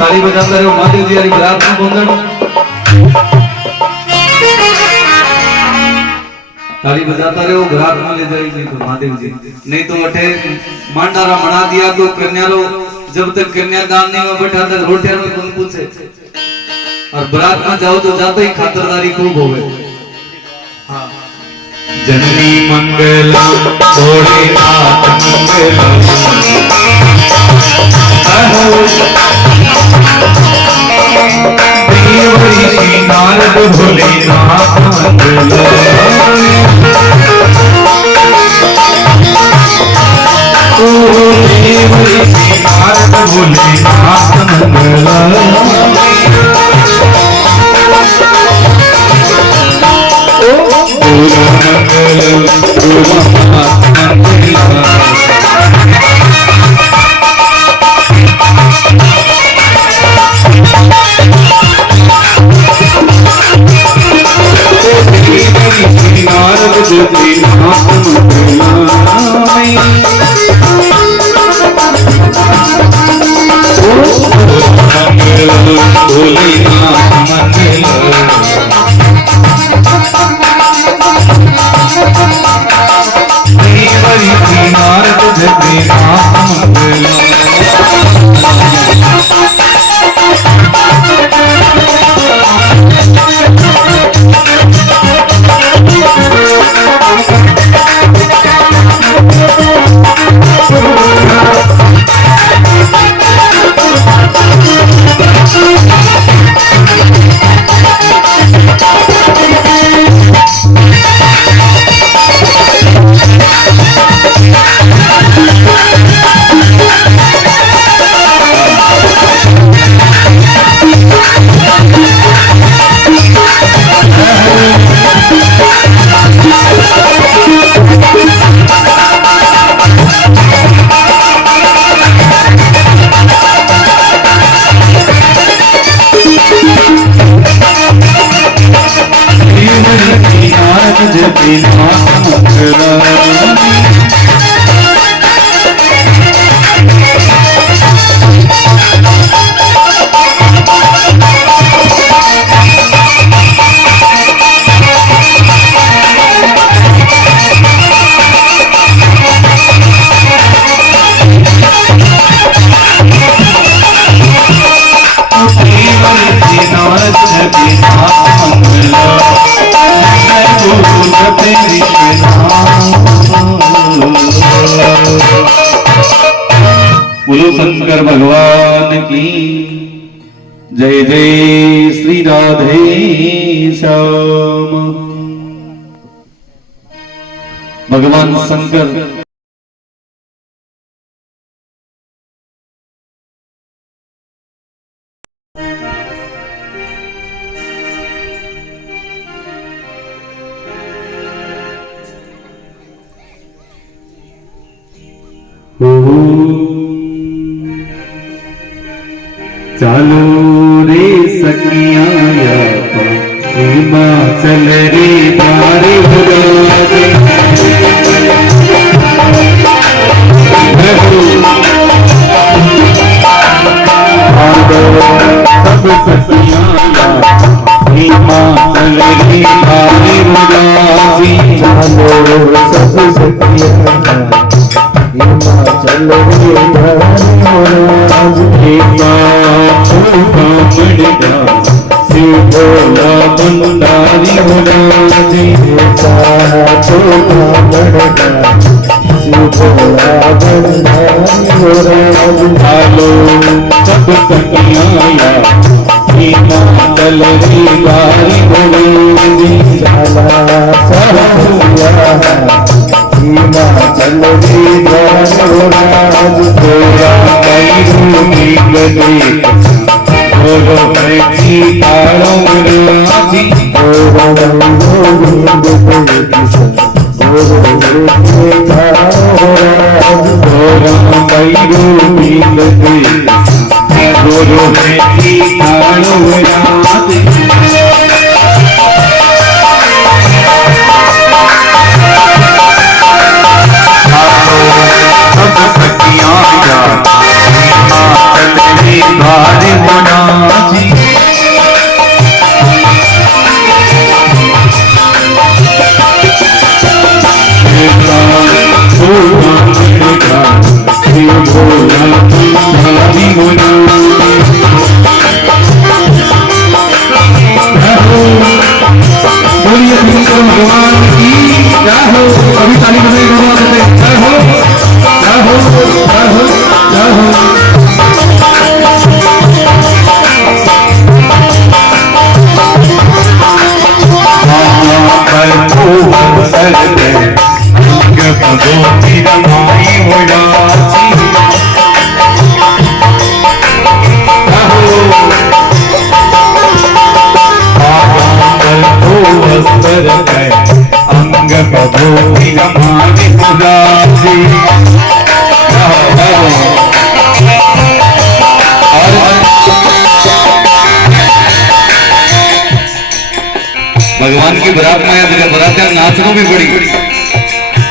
ताली बजाता रहो महादेव जी हरी बरात में बंधन ताली बजाता रहो बरात में ले जाएगी तो महादेव जी नहीं तो अठे मांडारा मना दिया तो कन्यारो जब तक कन्यादान नहीं में बैठा तक रोटियां में कौन पूछे और बरात में जाओ तो जाते ही खातरदारी खूब होवे हाँ जननी मंगला भोलेनाथ मंगला नारद भोलेनाथ मंगल नारद भोलेनाथ बोलो शंकर भगवान की जय जय श्री राधे श्याम। भगवान शंकर चालो रे सखिया हिमाचल रे तारे बुलावे सब सखिया हिमाचल रे तारे बुलावे चालो सब सखिया हिमाचल रे धर्मराज भोला भंडारी भोलाजी हालो सब सखिया हिमाचल रे तारी भोलाजी हिमाचल रे धर्मराज थोड़ा कई गले बोलो बैठी तारों राजी थोड़ा बैरू मिलते बोलो बैठी तारों राजी सब सखियां हिमाचल रे तारे मनाजी बोलिए शंकर भगवान की जय हो। अभी ताली बजाई भगवान से जय हो जय हो जय हो जय हो। अंग भगवती रमाई उदासी भगवान की बरात में बरात नाचना भी बड़ी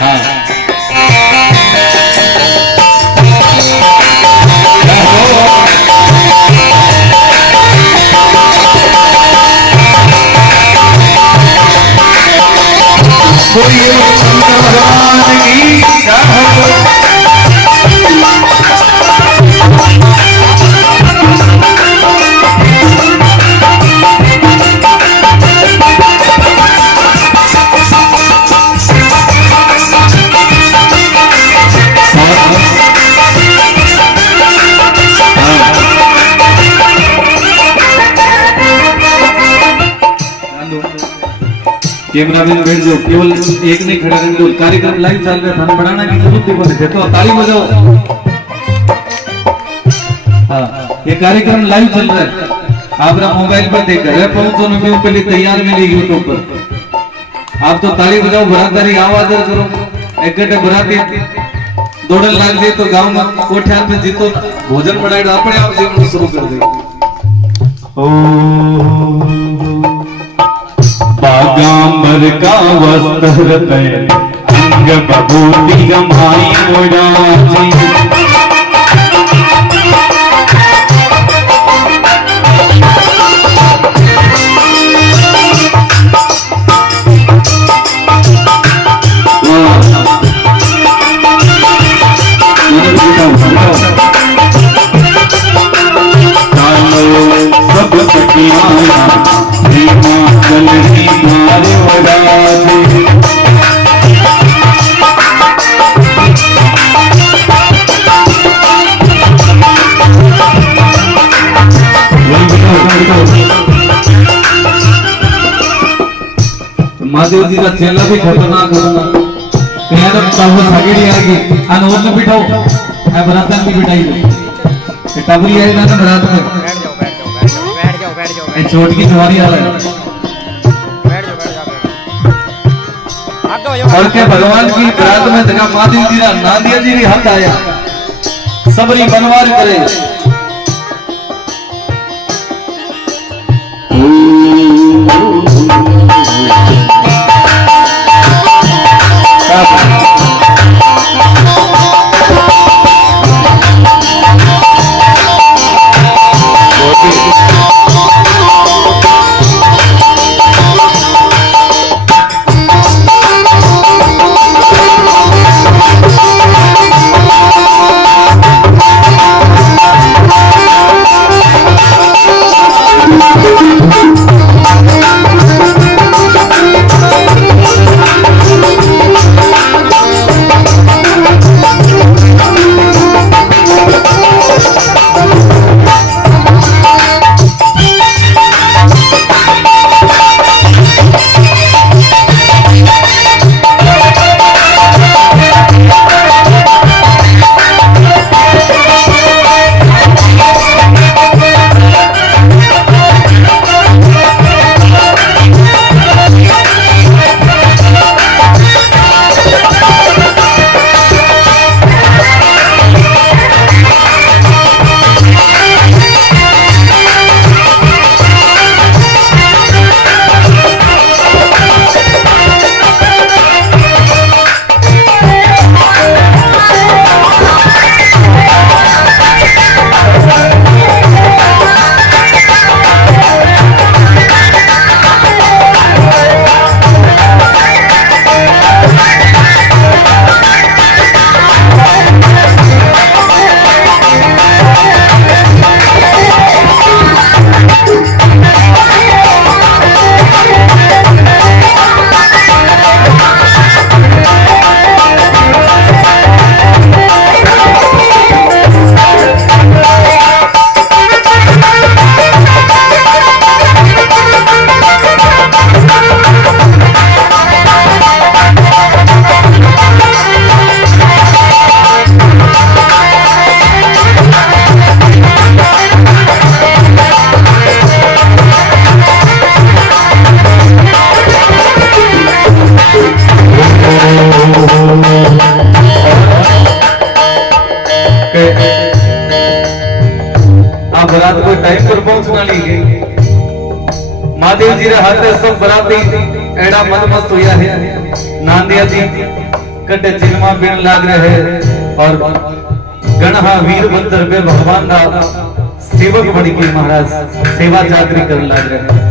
हाँ बोलिए शंकर भगवान की जय हो। कैमरा मैन बैठ जाओ, केवल एक नहीं खड़ा रहने दो। कार्यक्रम लाइव चल रहा है, थाना बढ़ाना की जरूरत नहीं पड़े तो ताली बजाओ। हाँ ये कार्यक्रम लाइव चल रहा है, आप मोबाइल पर देख रहे पहुंचो में पहले तैयार मिले यूट्यूब पर। आप तो ताली बजाओ, बरातारी आवाज करो। एक घंटे बराती दौड़न लाग जाए तो गांव में कोठ्या पे जीतो भोजन बनाए अपने आप जीवन शुरू कर दे। बागांबर का वस्त्र पे अंग बबूती गमाई उड़ाची सब सखियां हिमाचल री तारे वराजे महादेव जी का चेला भी खतरनाक होता यार टावर सगेड़ी आएगी आन और ने बिठाओ आ बरातन भी बिठाई दे ये टाबरी आएगा ना बरात में ये छोट की जवानी वाला है और के भगवान की बरात में जगह महादेव जी का नादिया जी भी हाथ आया सबरी बनवार करे बरात कोई टाइम पर पहुंचना ली गई महादेव जी रे हाथे सब बराती एड़ा मत मस्त हुआ है नांदिया जी कटे चिन्मा बिन लाग रहे और गणहा वीरभद्र पे भगवान दा सेवक बड़ी की महाराज सेवा चाकरी करने लग रहे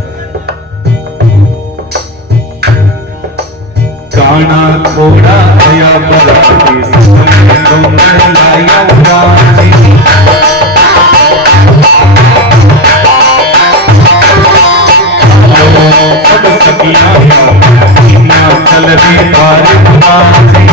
काना थोड़ा भया बराती सब लाया उड़ाती सब सखियां चल भी द्वार बाजी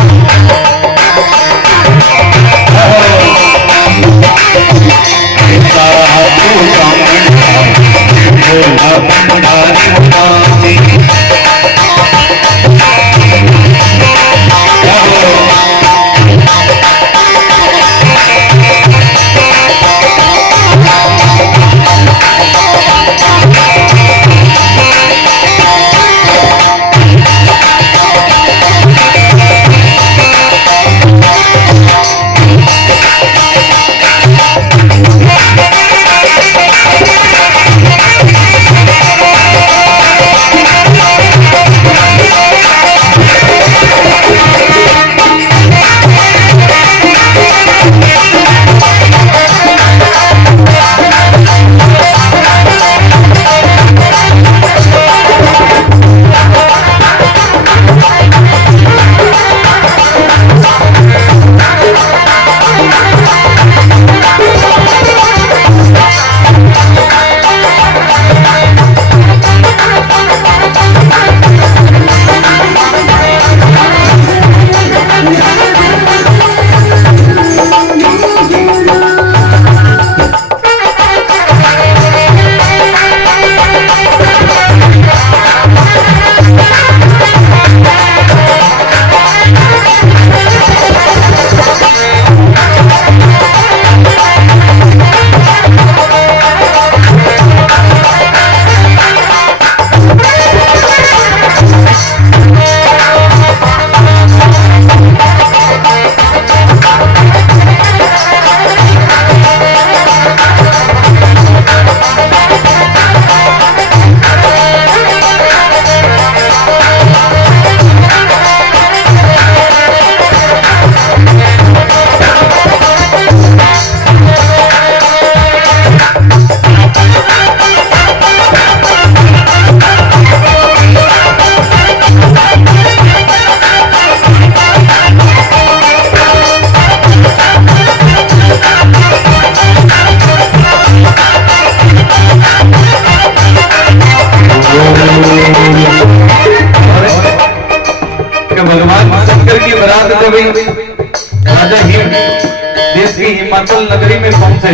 काकुल नगरी में पहुंचे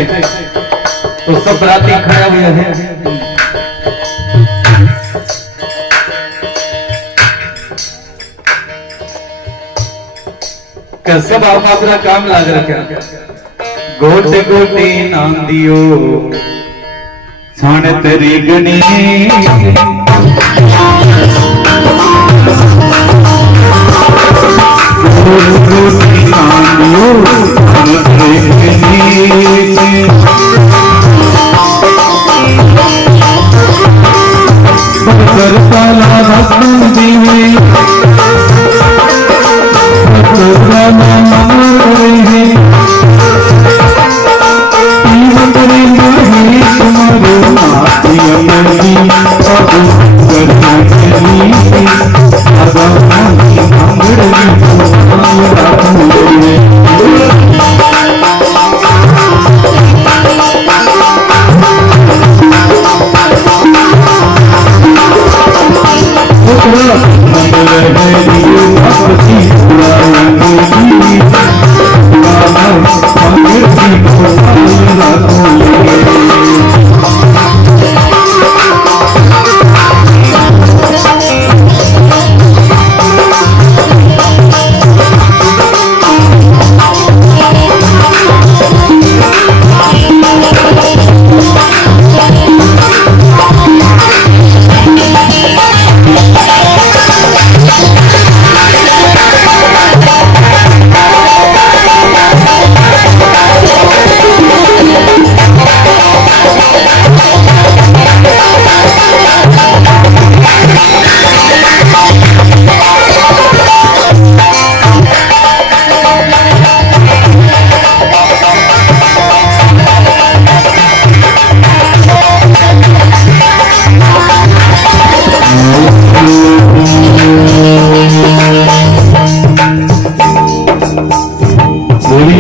तो सब बराती खड़े हुए हैं। सब आप अपना काम लाग रखा। गोटे गोटे नाम दियो छाण तेरी गणी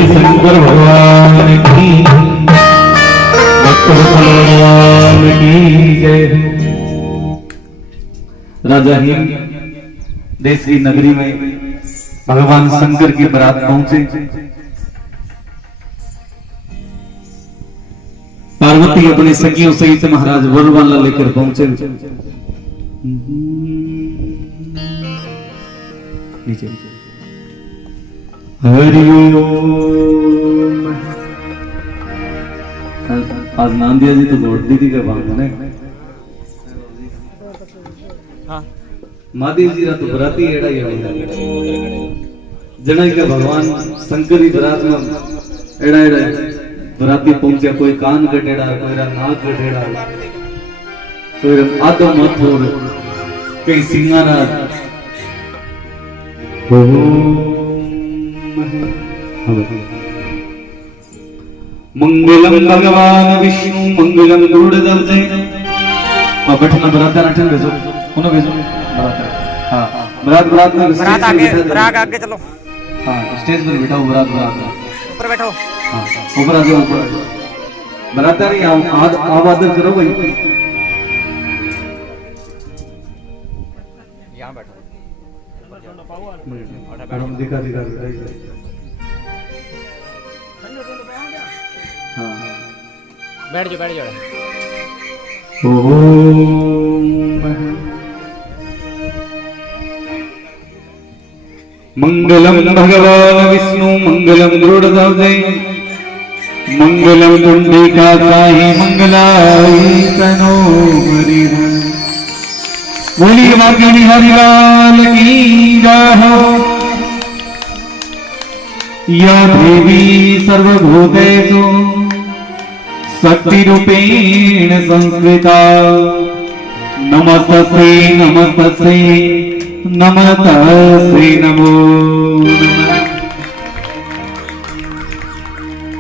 शंकर भगवान की भगवान की जय। राजा हिम देश की नगरी में भगवान शंकर की बारात पहुंचे। पार्वती अपने सखियों सहित महाराज वरमाला लेकर पहुंचे। नीचे हरिओम। आज नांदिया जी तो दौड़ती थी क्या बात है। महादेव जी रा तो बराती एड़ा ही जना के भगवान शंकर की बरात में एड़ा एड़ा बराती पहुंचे। कोई कान कटेड़ा, कोई रा नाक कटेड़ा, कोई रा आदम मत और कई सिंगारा। मंगलम भगवान विष्णु मंगलम गरुड़ध्वज। हाँ बैठना बरात नाटन भेजो, कौन भेजो बरात। हाँ बरात में बरात आगे चलो। हाँ स्टेज पर बैठाओ, बरात ऊपर बैठो। हाँ ऊपर आ जाओ, ऊपर बरातारी आवादन करो भाई। यहाँ बैठो। हम दिखा हाँ बैठ जाओ। मंगलम भगवान विष्णु मंगलम गरुड़ध्वज मंगलम पुंडरीकाक्षाय मंगलाय तनो हरिधर। बोलिए वाग्देवी हरिलाल की जय हो। या देवी सर्वभूतेषु शक्तिरूपेण संस्कृता। नमस्तस्यै नमस्तस्यै नमस्तस्यै नमो नमः।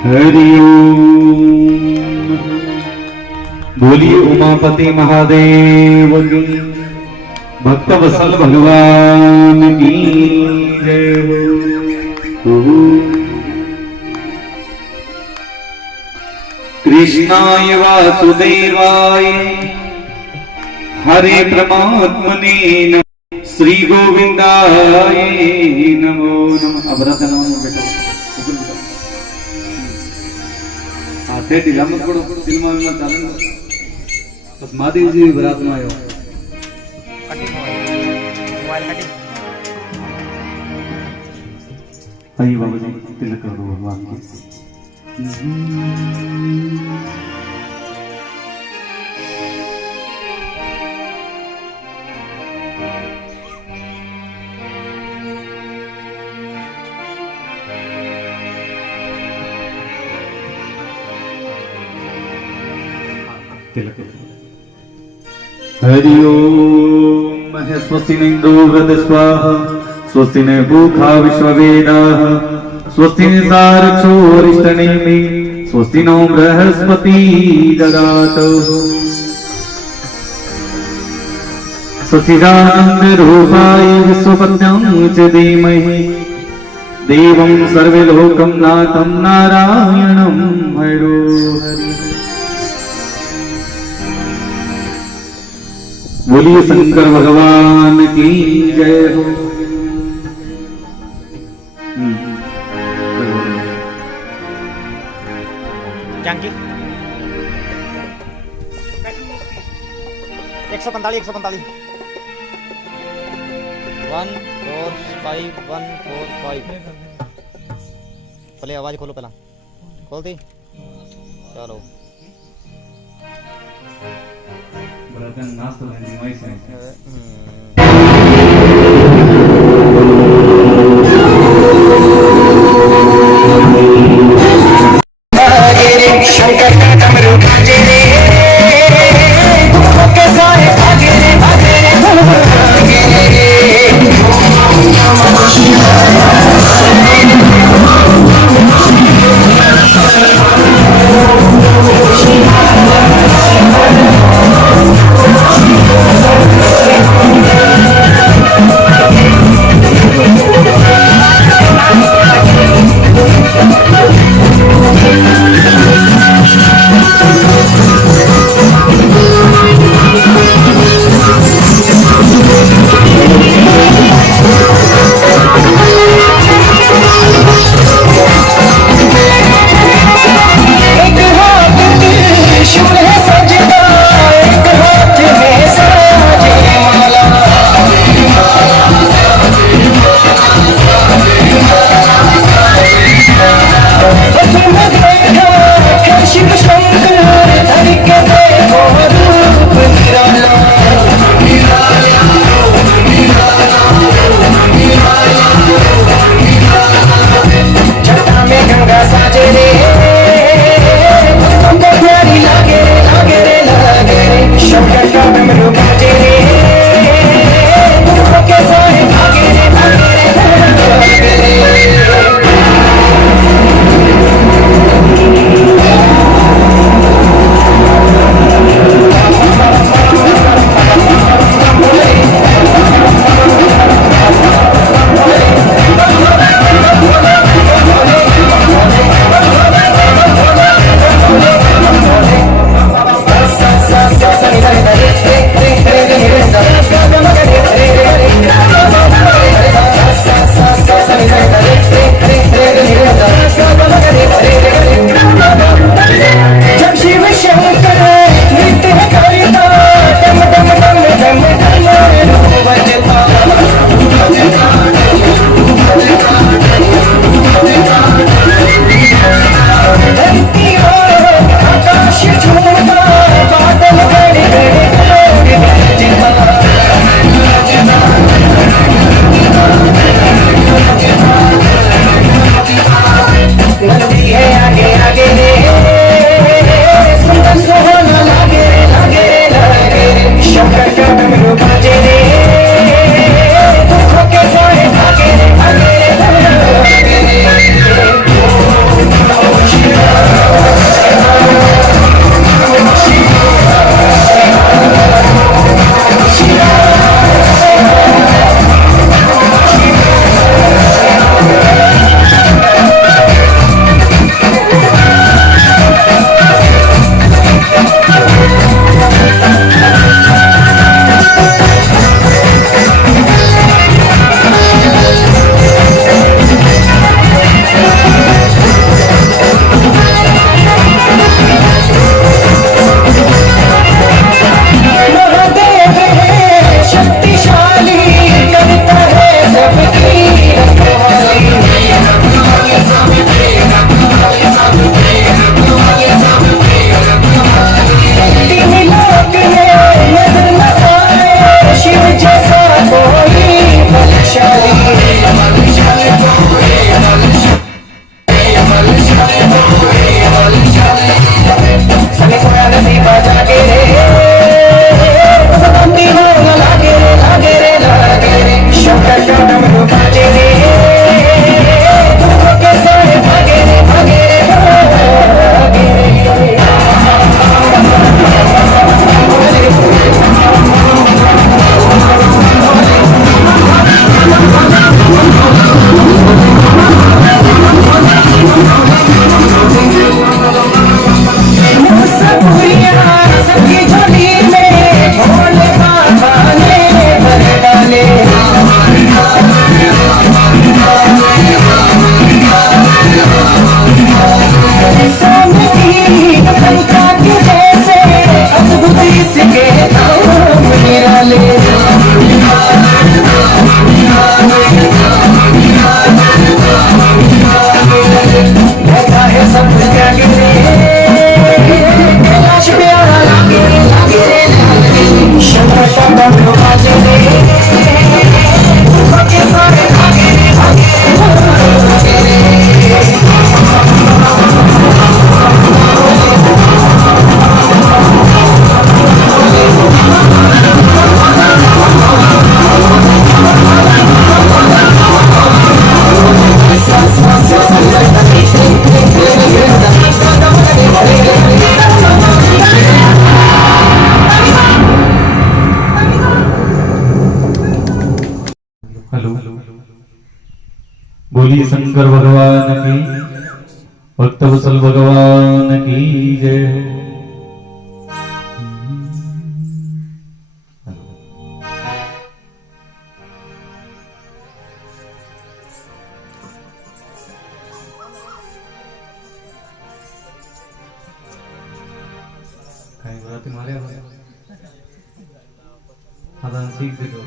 हरि ओम। बोलिए उमापति महादेव की, भक्त वत्सल भगवान की जय हो। कृष्णाय वासुदेवाय हरे परमात्मने नमः। श्री गोविंदाय नमो नमः। अब रतन बेटा सेठी लंब पड़ो फिल्म में चालन बस महादेव जी बरात में आयो कटिंग मोबाइल कटिंग आई बाबा जी तिलक करो भगवान की तिलक हरि ओम स्वस्ति न इंद्रो वृद्धस्वाहा स्वस्ति न भूखा विश्ववेदाः स्वस्ति न सारक्षोरिष्टनेमि स्वस्ति नो बृहस्पति ददातु सच्चिदानंद रूपाय विश्वपत्न्यां च धीमहि देवं सर्वलोकं नाथं नारायणं हरो हरि बोलिए शंकर भगवान की जय हो। जानकी 145 145 145 पहले आवाज खोलो, पहला खोलती चलो नाश्ता लेने वहीं से की झोली में भोले बाबा ने भर डाले। सोने की कंका के जैसे अद्भुत इसके नाम निराले। देखा है सब त्याग रे, कैलाश प्यारा लागे लागे रे, शंकर का डंक बाजे रे, भागे सारे भागे भागे रे। हेलो, बोली शंकर भगवान की, भक्तवत्सल भगवान की जय। तुम्हारे सीख दे दो।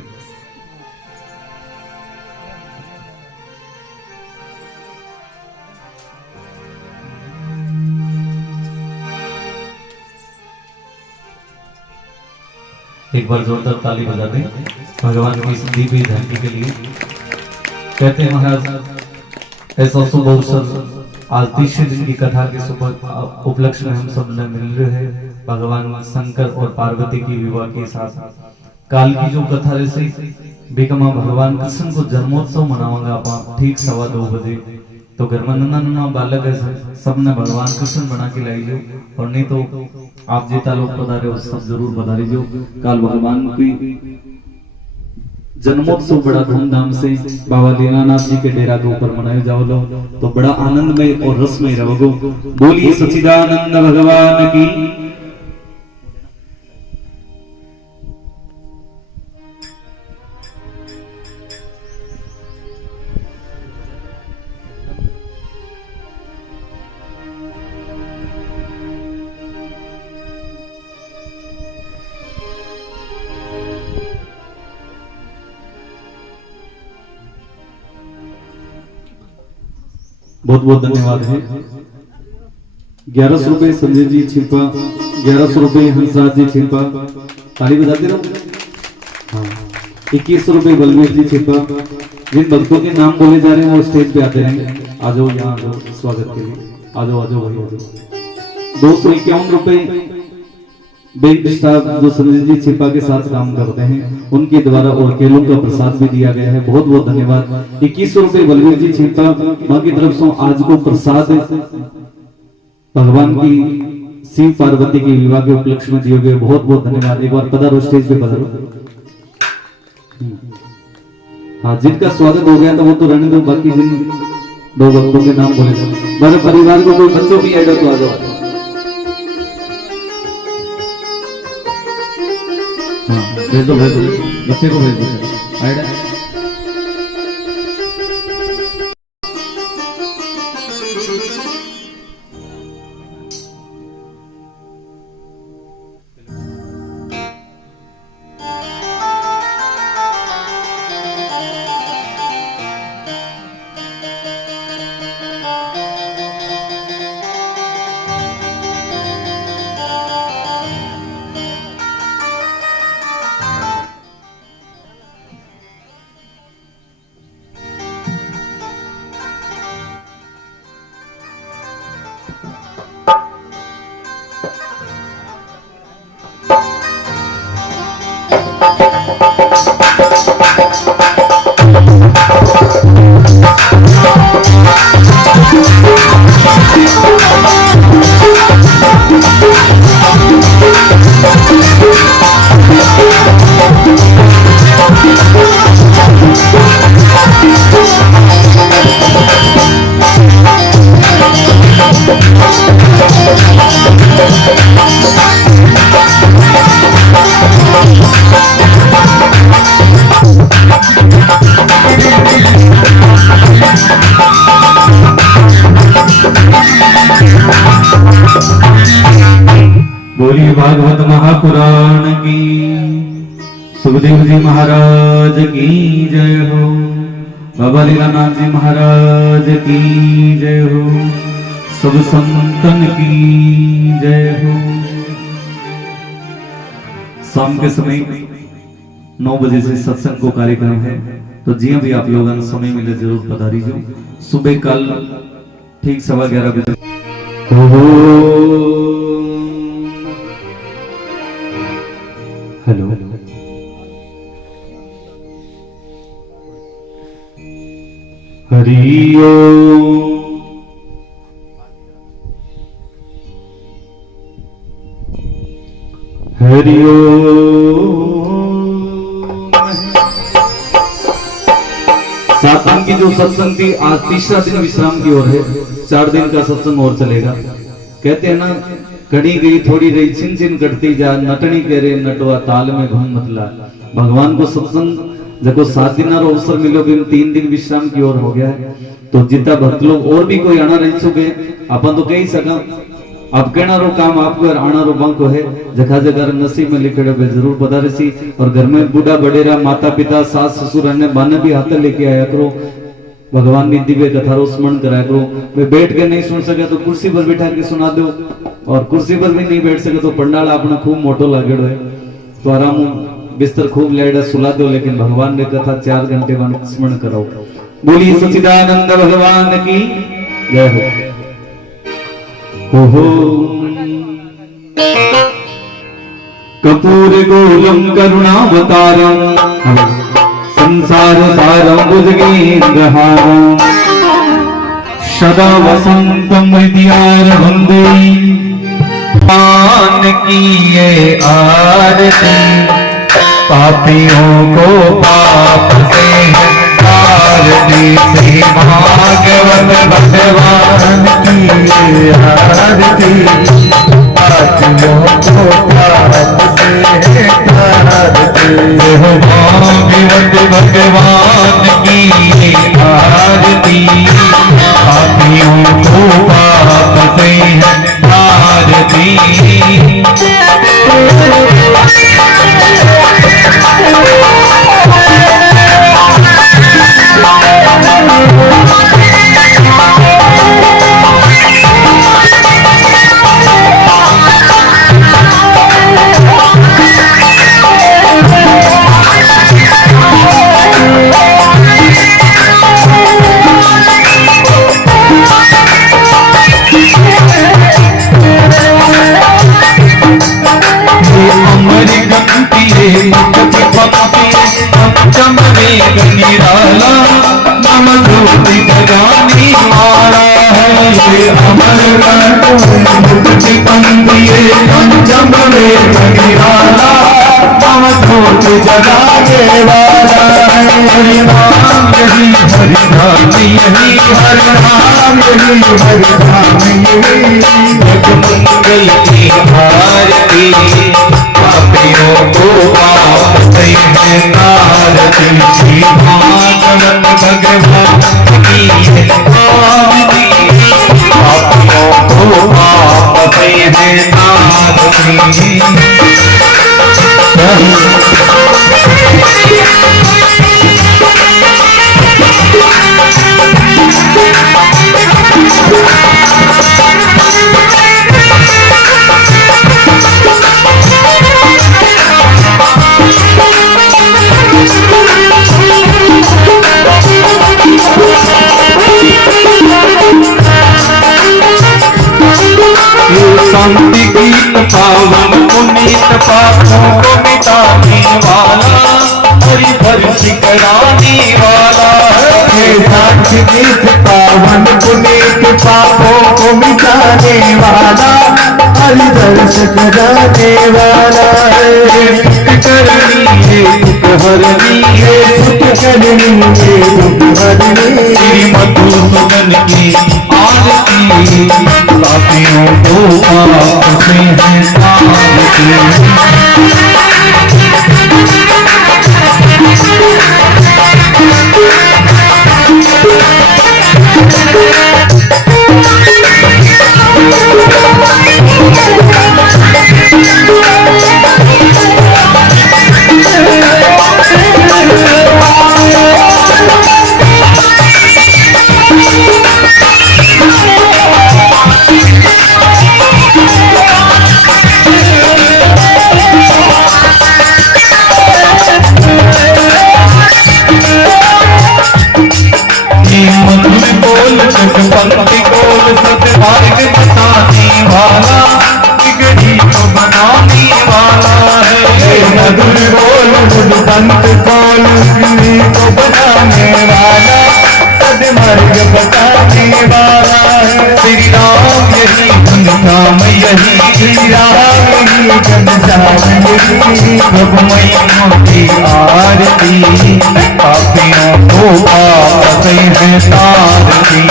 एक बार जोरदार ताली बजा दें भगवान की दिव्य झांकी के लिए। कहते हैं महाराज ऐसा शुभ अवसर आज तीसरे दिन की कथा के शुभ उपलक्ष्य में हम सब मिल रहे हैं। भगवान शंकर और पार्वती की विवाह के साथ काल की जो कथा रही बेकमा भगवान कृष्ण को जन्मोत्सव मनाओगे आप ठीक 2:15 बजे। तो घर में नन्ना नन्ना बालक है सबने भगवान कृष्ण बना के लाई लो, और नहीं तो आप जितना लोग पधारे हो सब जरूर पधारी जो। काल भगवान की जन्मोत्सव बड़ा धूमधाम से बाबा दीनानाथ जी के डेरा के ऊपर मनाया जाओ लो, तो बड़ा आनंदमय और रसमय रहोगो। बोलिए सच्चिदानंद भगवान की। बहुत बहुत धन्यवाद है। 1100 रुपए संजय जी छिपा, 1100 रुपए हंसराज जी छिपा, ताली बजाते रहो। हाँ, 2100 रुपए बलवीर जी छिपा। जिन भक्तों के नाम बोले जा रहे हैं वो स्टेज पे आते रहेंगे। आ जाओ यहाँ आ जाओ स्वागत के लिए, आ जाओ भाई आ जाओ। 251 रुपए बैंक स्टाफ जो संजय जी छिपा के साथ काम करते हैं उनके द्वारा और केलों का प्रसाद भी दिया गया है, बहुत बहुत धन्यवाद। 2100 रुपए बलवीर जी छिपा मां की तरफ से आज को प्रसाद भगवान की शिव पार्वती के विवाह के उपलक्ष्य में दिए गए, बहुत बहुत धन्यवाद। एक बार पधारो स्टेज पे पधारो। हाँ, जिनका स्वागत हो गया तो वो तो रहने दो, बाकी जिन 2 भक्तों के नाम बोले मेरे परिवार को कोई बच्चों भी ऐड हो तो आ जाओ। भेज दो बच्चे को भेज दो ऐड। बोलिए भागवत महापुराण की, सुखदेव जी महाराज की जय हो, बाबा लीलानाथ जी महाराज की जय हो, सब संतन की जय हो। शाम के समय 9 बजे से सत्संग को कार्यक्रम है, तो जी भी आप लोगों ने समय मिले जरूर पधारीजो। सुबह कल ठीक 11:15 बजे। हेलो हरि ओम। हरि ओम। सात दिन की जो सत्संग थी, आज तीसरा दिन विश्राम की ओर है। 4 दिन का सत्संग और चलेगा। कहते हैं ना, कड़ी गई थोड़ी रही, छिन छिन कटती जा, नटनी कह रहे नटवा ताल में घूम मतला। भगवान को सत्संग जब 7 दिन अवसर मिलो, 3 दिन विश्राम की ओर हो गया है। तो जितना भक्त लोग और भी कोई आना रह चुके, अपन तो कही सका, अब कहना रो काम आपको और आना रो बंको है। जगह जगह नसीब में लिखे हुए जरूर पधारे सी। और घर में बूढ़ा बडेरा, माता पिता, सास ससुर अन्य बाने भी हाथ लेके आया करो। भगवान की दिव्य कथा रो स्मरण कराया करो। वे बैठ के नहीं सुन सके तो कुर्सी पर बैठा के सुना दो, और कुर्सी पर भी नहीं बैठ सके तो पंडाल अपना खूब मोटो लागेड़ो है, तो आराम बिस्तर खूब लेड़ा सुला दो। लेकिन भगवान ने कथा 4 घंटे बाद स्मरण कराओ। बोलिए सच्चिदानंद भगवान की जय हो। कपूर गोलम करुणावतारम, संसार सारम भुजगेन्द्रहारम, सदा वसंतम हृदयारविंदे। मान की ये आरती, पापियों को पाप से आरती से, भागवत भगवान की ये आरती, पापियों को पाप से आरती। भागवत भगवान की ये आरती, पापियों को पाप से आरती। निराला नम ज्योति जगाने वाला है, ये अमर मुक्ति पंथिए पंचम वेद निराला, नम ज्योति जगाने वाला है। हरि नाम यही हरि धाम यही, हरि नाम यही हरि धाम यही। जगमंगल की आरती, पापियों को पाप से आरती। श्री भागवत भगवान की आरती, पापियों को पाप से आरती। शांति गीत पावन पुनीत पापों को मिटाने वाला, हरि हर्ष कराने वाला है। शांति गीत पावन पुनीत पापों को मिटाने वाला, हरि हर्ष कराने वाला है। सुख करनी है दुख हरनी है, सुख करनी है दुख हरनी। श्री मधुसूदन की आरती, पापियों को पाप से है आरती। पंक्ति कोल सतमार्ग बताने वाला, बिगड़ी को बनाने वाला है। मधुर बोल मधुर पंक्ति कोल बिगड़ी को बनाने वाला, सदमार्ग बताने वाला है। श्री राम यही घनश्याम यही, श्री राम यही घनश्याम यही, प्रभु मैया की आरती, पापियों को पाप से है तारती।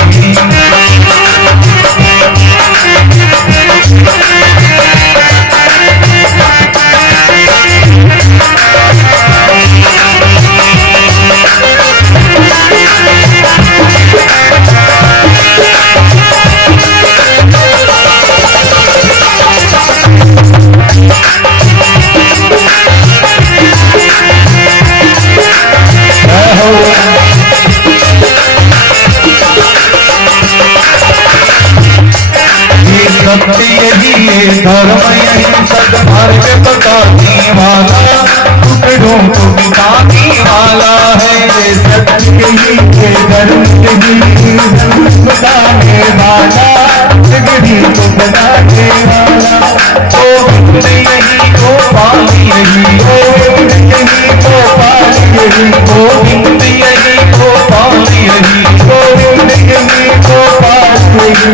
भक्ति यही धर्म यही सद्मार्ग बताने वाला, टुकड़ों को मिटाने वाला है। सत्य यही धर्म यही बताने वाला, बिगड़ी को बनाने वाला। गोविंद यही गोपाल यही, गोविंद यही गोपाल यही, गोविंद यही गोपाल यही, गोविंद यही गोपाल यही,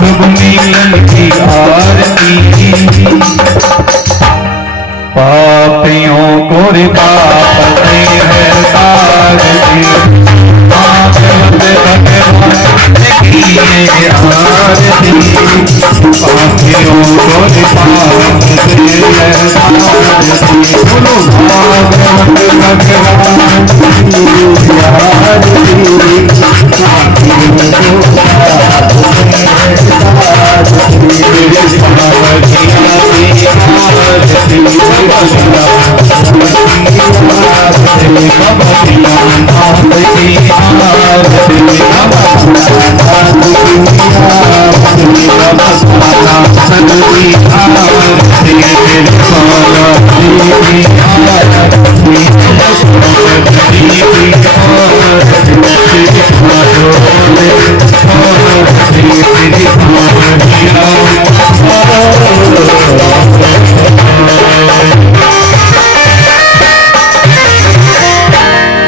प्रभु मिलन की आरती। पापियों को रे पाप से है तारती, भगवान की आरती। पापियों को रे पाप से है तारती, बोलो भागवत भगवान की आरती। पापियों को पाप से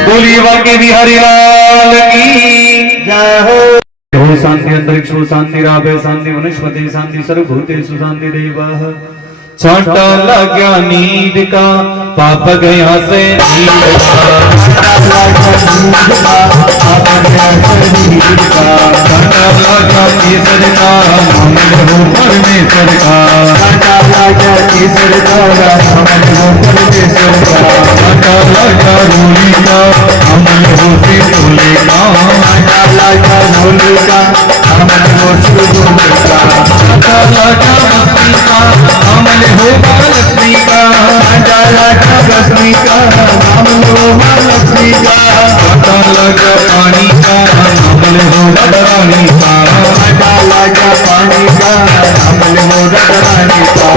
बोलिए वाके बिहारी लाल की जय हो। शांति अंतरिक्ष शांति राभे शांति वनस्पति शांति सर्वभूतेषु शांति देवः। छाटा लगा नींद का पाप गया से नींद का, छाटा लगा केसर का अमल हो परमेश्वर का, छाटा लगा केसर का अमल हो परमेश्वर का, छाटा लगा रोली का अमल हो से बोले का, छाटा लगा रोली का अमल हो से बोले का, छाटा लगा मस्ती का अमल हो महालक्ष्मी का, छाटा लगा रश्मि का अमल हो महालक्ष्मी का, छाटा लगा पानी का अमल हो रानी का, छाटा लगा पानी का अमल हो रानी का,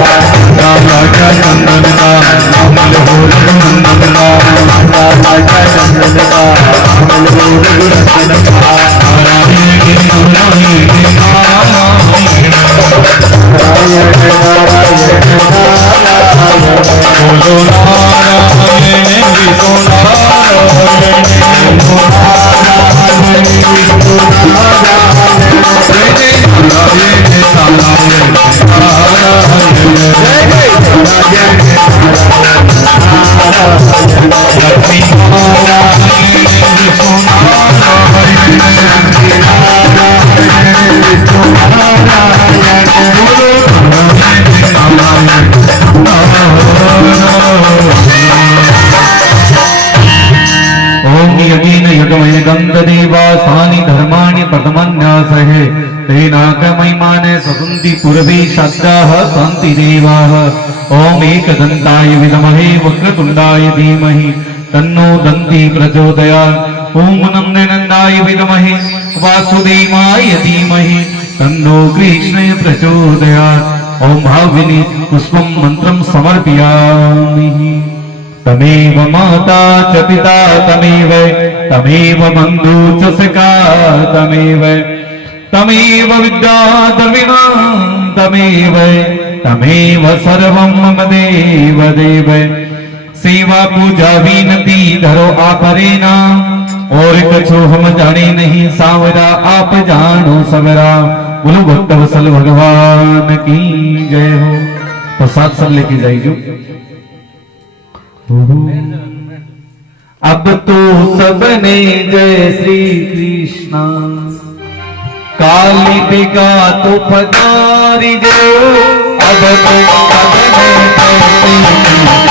छाटा लगा चंदन का अमल हो रघुनंदन का, छाटा लगा चंदन का अमल हो रघुनंदन का। नारायण के नारायण के नारायण नारायण बोलो नारायण विष्णु नारायण बोलो नारायण विष्णु नारायण जय जय नारायण नारायण नारायण जय जय नारायण लक्ष्मी नारायण विष्णु नारायण लक्ष्मी नारायण विष्णु नारायण बोलो नारायण ओम यज्ञेन यज्ञमय गंधदेवासानि धर्माणि प्रथमन्यासहे तेनाकमहिमाने ससन्ति पूर्वे शब्दाः सन्ति देवाः। ओम एकदन्ताय विद्महे वक्रतुण्डाय धीमहि तन्नो दन्ति प्रचोदयात्। ओम नन्दनन्दाय विद्महे वासुदेवाय धीमहि तन्नो कृष्णाय प्रचोदयात्। ओम भाविनी पुष्पं मंत्रं समर्पयामि। तमेव माता च पिता तमेव बन्धु च सखा तमेव तमेव विद्याधर्मिणां तमेव सर्वं मम देव देव। सेवा पूजा विनती धरो आपरे नाम, और कछु हम जाने नहीं सावरा आप जानो सबरा। बोलो भक्त वसल भगवान की जय हो। तो साथ सब लेके जाइए। अब तो सबने जय श्री कृष्णा, काली बिका तो फदारी जय। अब तो सबने जय श्री कृष्णा,